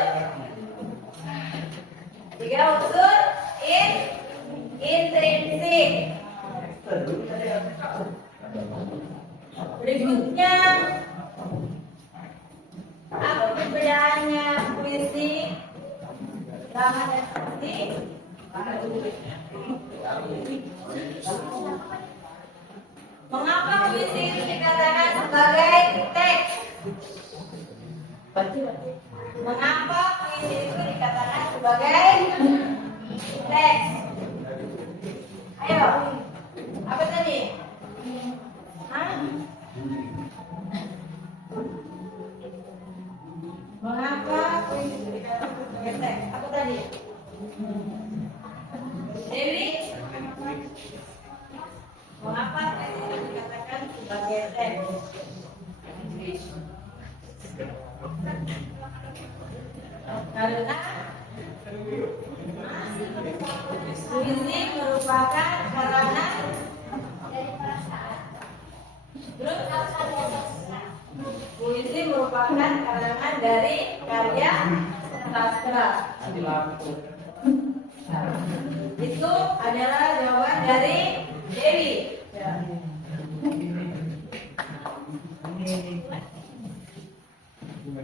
intrinsik. Berikutnya, apa perbedaannya puisi sama deskriptif? Mengapa puisi itu dikatakan sebagai teks? Mengapa puisi itu dikatakan sebagai teks? Ayo, apa tadi? Hah? Mengapa puisi itu dikatakan sebagai teks? Apa tadi? Dewi? Mengapa puisi itu dikatakan sebagai teks? Karena puisi merupakan karangan dari perasaan. Puisi merupakan karangan dari karya sastra. Itu adalah jawaban dari Dewi.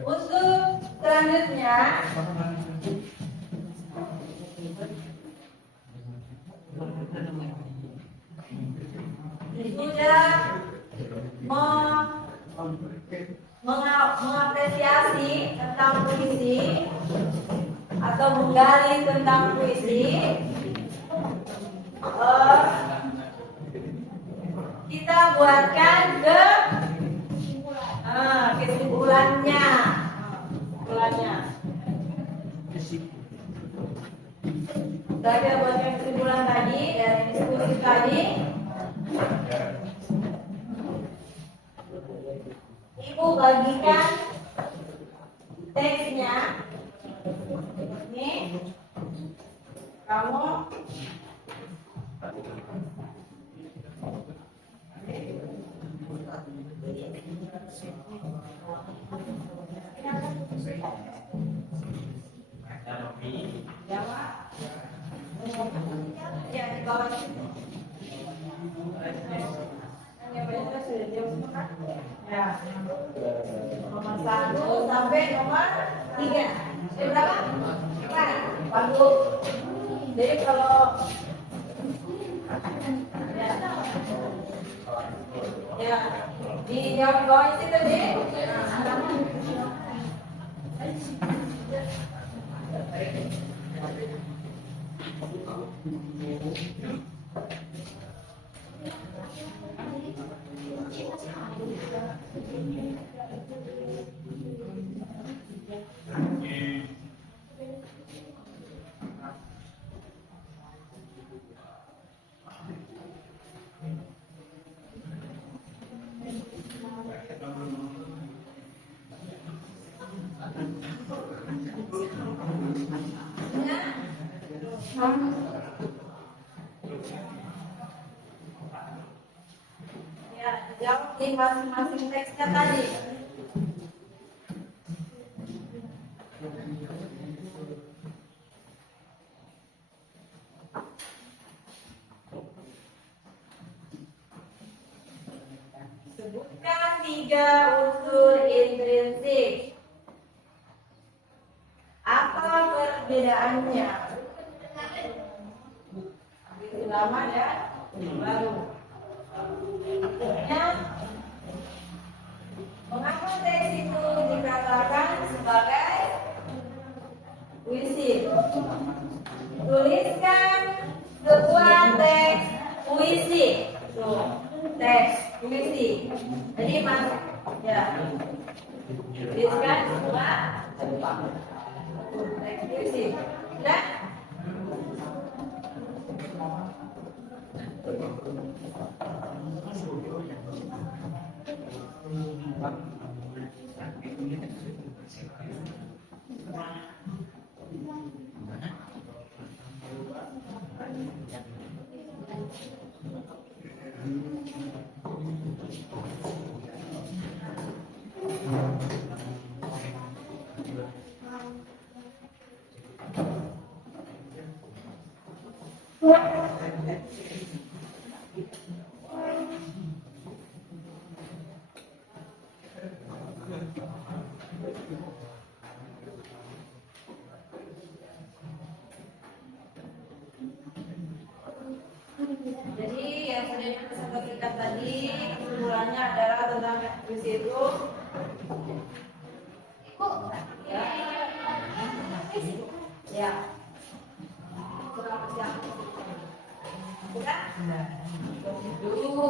Untuk selanjutnya, sudah mengapresiasi tentang puisi atau menggali tentang puisi, kita buatkan kesimpulannya. Saya buatkan kesimpulan tadi dari diskusi tadi. Ibu bagikan teksnya. Ini Kamu jawab. Ya, di bawah situ. Yang banyak sudah jawab semua kan? Ya. Nomor 1 sampai nomor 3. Berapa? 4. Bagus. Jadi kalau ya dijawab di bawah situ deh. Ya, jawab di masing-masing teksnya tadi. Sebutkan 3 unsur intrinsik. Apa perbedaannya? Itu lama ya, baru. Ya. Mengapa teks itu dikatakan sebagai puisi? Tuliskan sebuah teks puisi. Tuh, teks puisi. Jadi mas, ya. Tuliskan sebuah teks puisi. Ya. Jadi yang sudah disampaikan tadi kesimpulannya adalah tentang puisi itu ya. Kurang siap. Sudah? Dulu.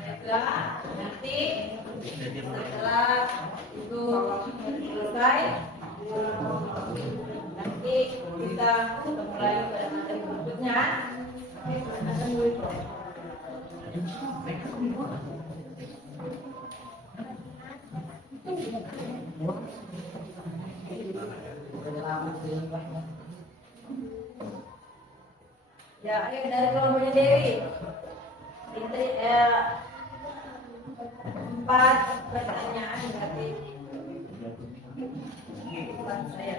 Baiklah, nanti setelah itu selesai, nanti kita mulai pada materi berikutnya. Ya, ayo dari kelompoknya Dewi. Ini 4 pertanyaan berarti. Bukan saya.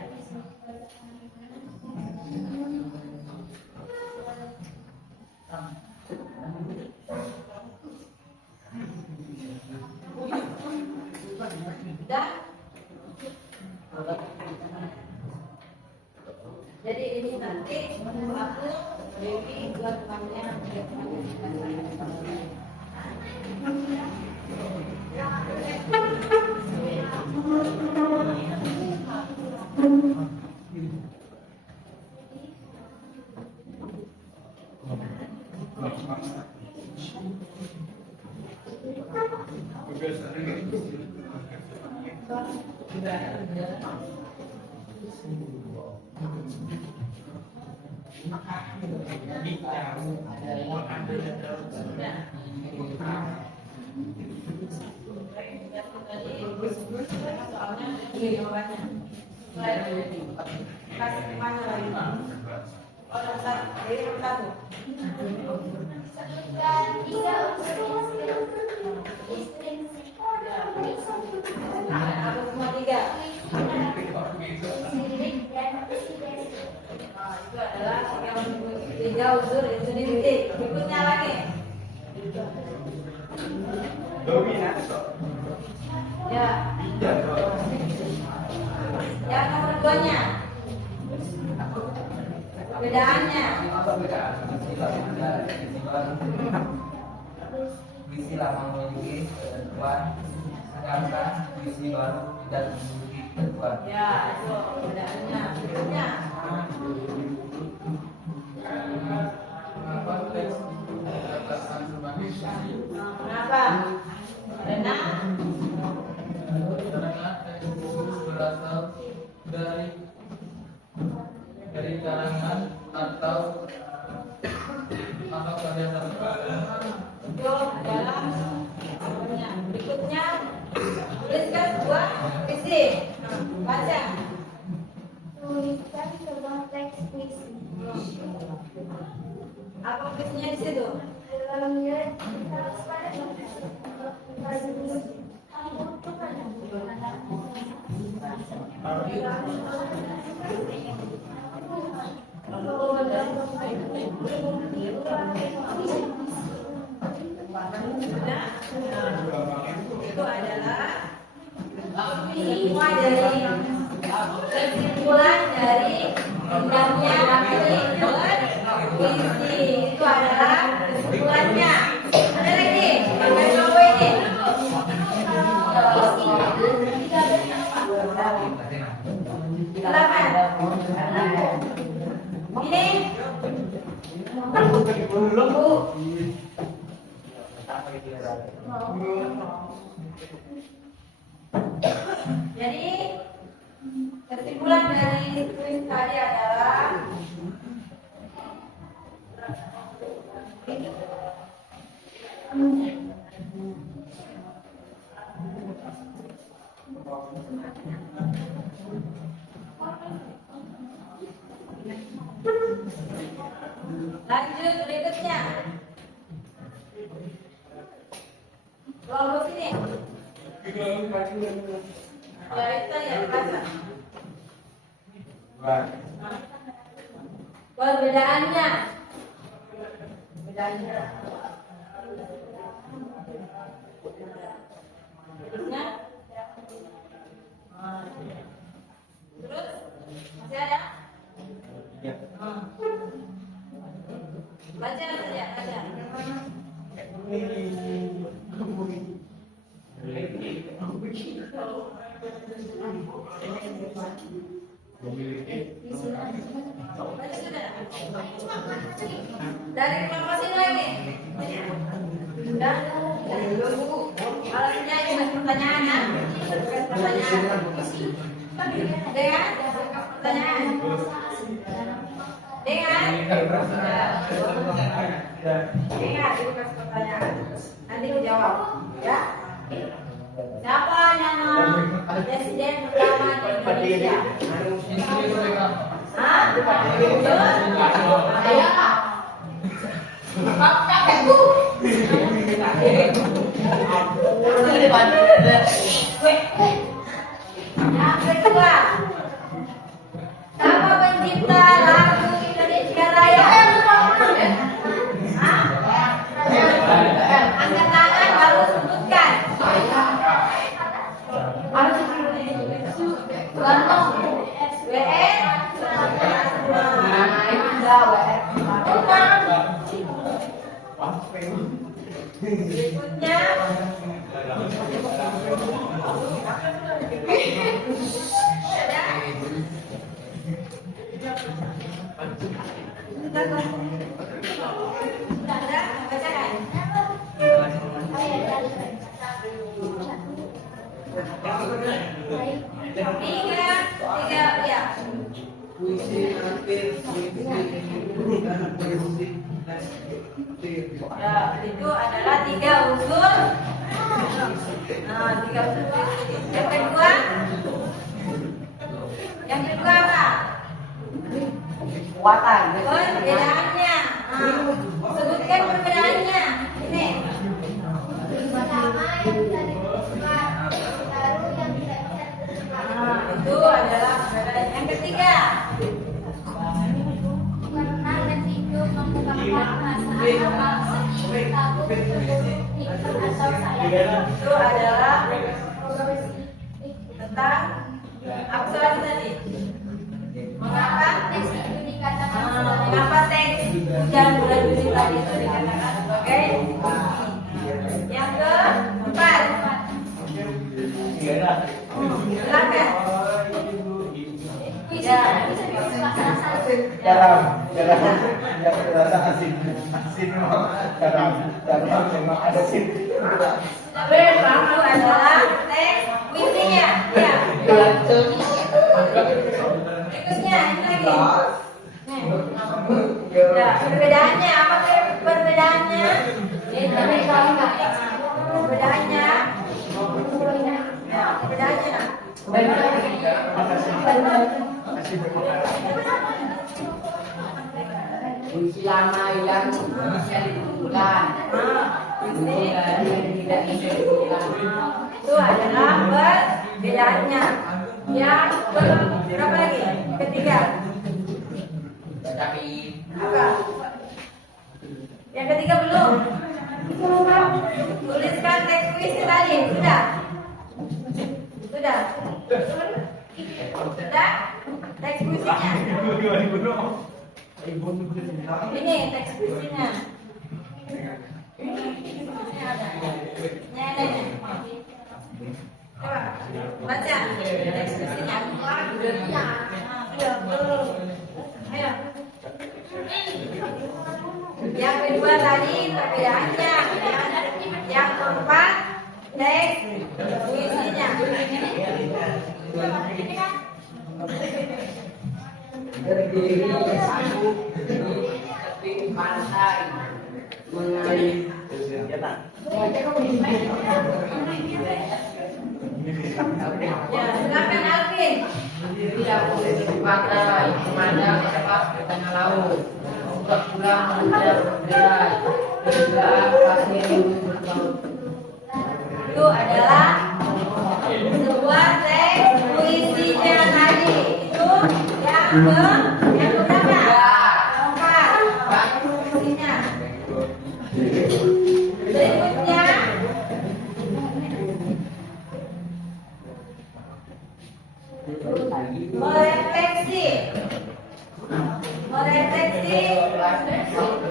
Sudah? Jadi ini nanti aku Dewi buat kamunya. Ini jawabannya. Kasih mana lagi? Oh, satu. Jadi satu. Sebutkan 3 unsur intrinsik. Apa semua 3? Intrinsik dan eksistensi. Itu adalah 3 unsur intrinsik. Berikutnya lagi. Ya. Yang nomor 2-nya. Perbedaannya. Puisi lama memiliki ketentuan, sedangkan puisi baru tidak memiliki ketentuan. Ya, itu perbedaannya. Berikutnya. Konteks dikatakan sebagai puisi Kenapa? Karena karena teks berasal dari karangan atau karya sastra. itu adalah nomornya. Berikutnya tuliskan sebuah puisi. Baca. Tuliskan sebuah teks puisi. Apa puisinya di situ? Dalamnya harus pada Itu adalah semua dari kesimpulan dari indahnya puisi. Itu adalah kesimpulannya. Ada lagi? Sampai coba ini. Silakan. Ini. Jadi kesimpulan dari kuis tadi adalah lanjut berikutnya. Kelompok ini. Ya itu ya baca. Perbedaannya. Bedanya. Terusnya. Terus masih ada? Baca saja, baca. Baca sudah. Dari kelompok sini lagi. Sudah. Alatnya ini pertanyaan ya. Pertanyaan. Dengan pertanyaan. Dengan ingat itu kasih pertanyaan. Nanti dijawab, ya. Siapa nama presiden pertama di Indonesia? Hah? Saya. Bapak Ibu. Yang kedua, siapa pencipta lagu Indonesia Raya? Hah? Angkat tangan baru sebutkan. Soekarno. WR. Bukan. Berikutnya tiga ya. Puisi akhir, Ya, itu adalah tiga unsur. Nah, tiga unsur puisi. Yang kedua apa? kekuatan. Perbedaannya. Nah, sebutkan perbedaannya. Ini. Pertama yang bisa ditentukan, baru yang tidak bisa ditentukan. Nah, itu adalah perbedaan. Yang ketiga. Pernah dan hidup mengungkapkan perasaan seni, takut, ikut atau sayang. Itu adalah tentang apa lagi tadi? Mengapa? Teks itu dikatakan sebagai Mengapa teks hujan bulan Juli tadi itu dikatakan sebagai puisi? Yang keempat. Silakan. puisi tidak bisa dikemas satu. Garam yang terasa asin garam memang ada asin. Itu adalah teks puisinya. Ya. Berikutnya ini lagi. Ya, perbedaannya apa perbedaannya? Perbedaannya. Ya, perbedaannya. Puisi lama hilang bisa dikumpulkan. Puisi baru yang tidak bisa dikumpulkan. Itu adalah perbedaannya. Yang berapa lagi? Ketiga. Tapi Apa? Yang ketiga belum. Tuliskan teks puisi tadi. Sudah. Sudah. Sudah. Teks puisinya. Ini teks puisinya. Ini ada. Ini. Coba baca teks puisinya. Belum. Ayo. Yang kedua tadi perbedaannya. Yang keempat teks puisinya. berdiri aku di tepi pantai mengalir. Ya, silakan Alvin. Berdiri aku di tepi pantai memandang tepat ke tengah laut. Ombak pulang mengejar berderai. Permukaan pasir biru berlaut. Itu adalah sebuah teks puisinya tadi. Itu yang keberapa? Keempat. Puisinya. Berikutnya merefleksi.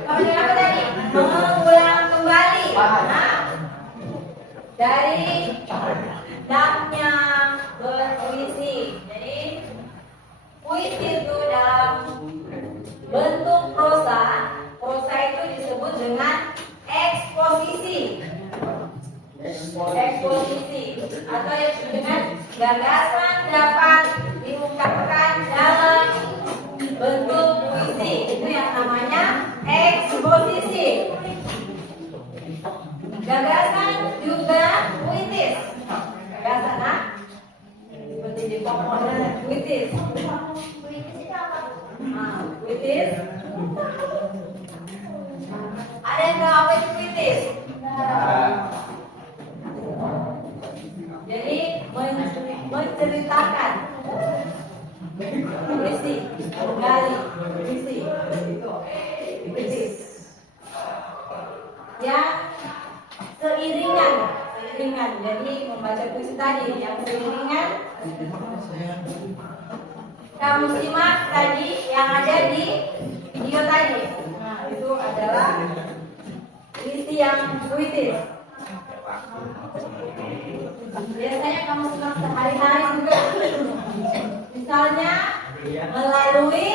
Kemudian apa tadi? Mengulang kembali. Nah, dari damnya berpuisi. Jadi puisi itu dalam bentuk prosa. Prosa itu disebut dengan eksposisi. Eksposisi atau yang disebut dengan gagasan dapat diungkapkan dalam bentuk puisi. Itu yang namanya eksposisi. Gagasan juga puitis. Gagasan seperti di pokoknya puitis. Nah, puitis. Ada yang tahu apa itu puitis? Jadi menceritakan puisi, menggali puisi, puitis. Yang seiringan. Jadi membaca puisi tadi yang seiringan. Kamu simak tadi yang ada di video tadi. Nah, itu adalah isi yang puitis. Biasanya kamu senang sehari-hari juga. Misalnya melalui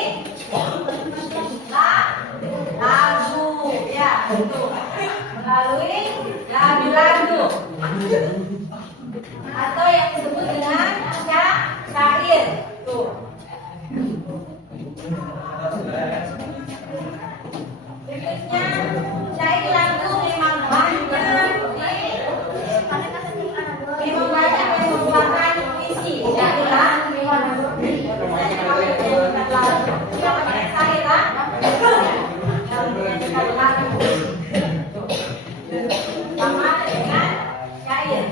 lagu, ya itu. Melalui lagu-lagu. Atau yang disebut dengan syair. Tuh. Berikutnya, syair lagu memang banyak memang banyak yang merupakan puisi. Jadilah sama dengan syair.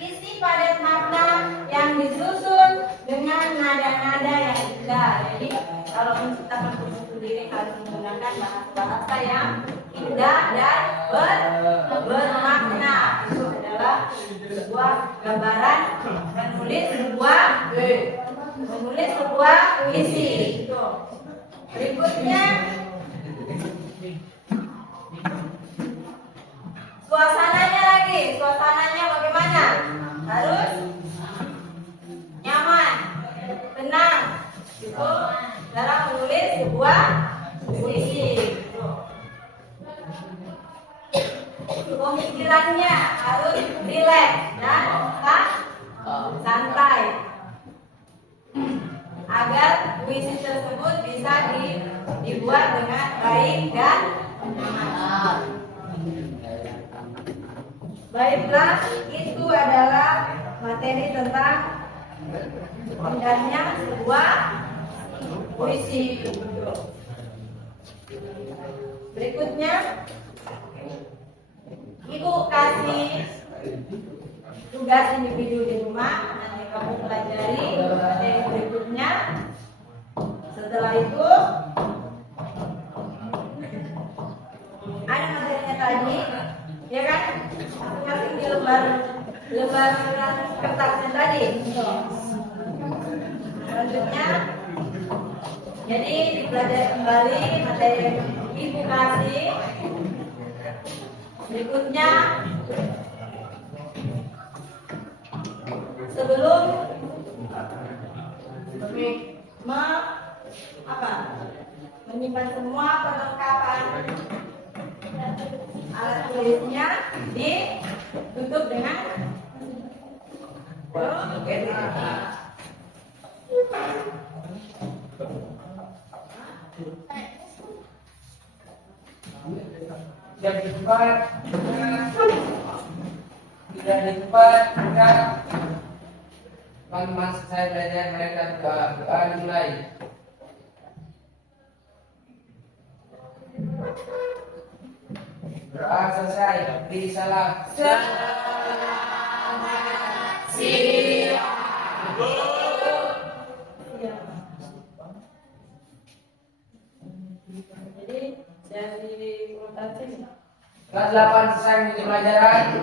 Isi padat makna yang disusun dengan nada-nada yang indah. Jadi kalau menciptakan puisi sendiri harus menggunakan bahasa yang indah dan bermakna. Itu adalah sebuah gambaran menulis sebuah puisi. Itu. Berikutnya, suasananya lagi. Suasananya bagaimana? Harus nyaman, tenang. Itu dalam menulis sebuah puisi. Pemikirannya harus rileks dan santai agar puisi tersebut bisa dibuat dengan baik dan nyaman. Baiklah, itu adalah materi tentang indahnya sebuah puisi. Berikutnya, Ibu kasih tugas individu di rumah. Nanti kamu pelajari materi berikutnya. Setelah itu ada materinya tadi, ya kan? Masing-masing di lembar kertasnya tadi. Selanjutnya, jadi dipelajari kembali materi yang Ibu kasih. Berikutnya, sebelum menyimpan semua perlengkapan alat tulisnya, ditutup dengan Tidak di tempat, tidak di tempat, tidak. Teman-teman saya belajar mereka doa dimulai. Doa selesai, beri salam. Selamat siang. jadi dari konotasi Kelas 8 selesai mengikuti pelajaran.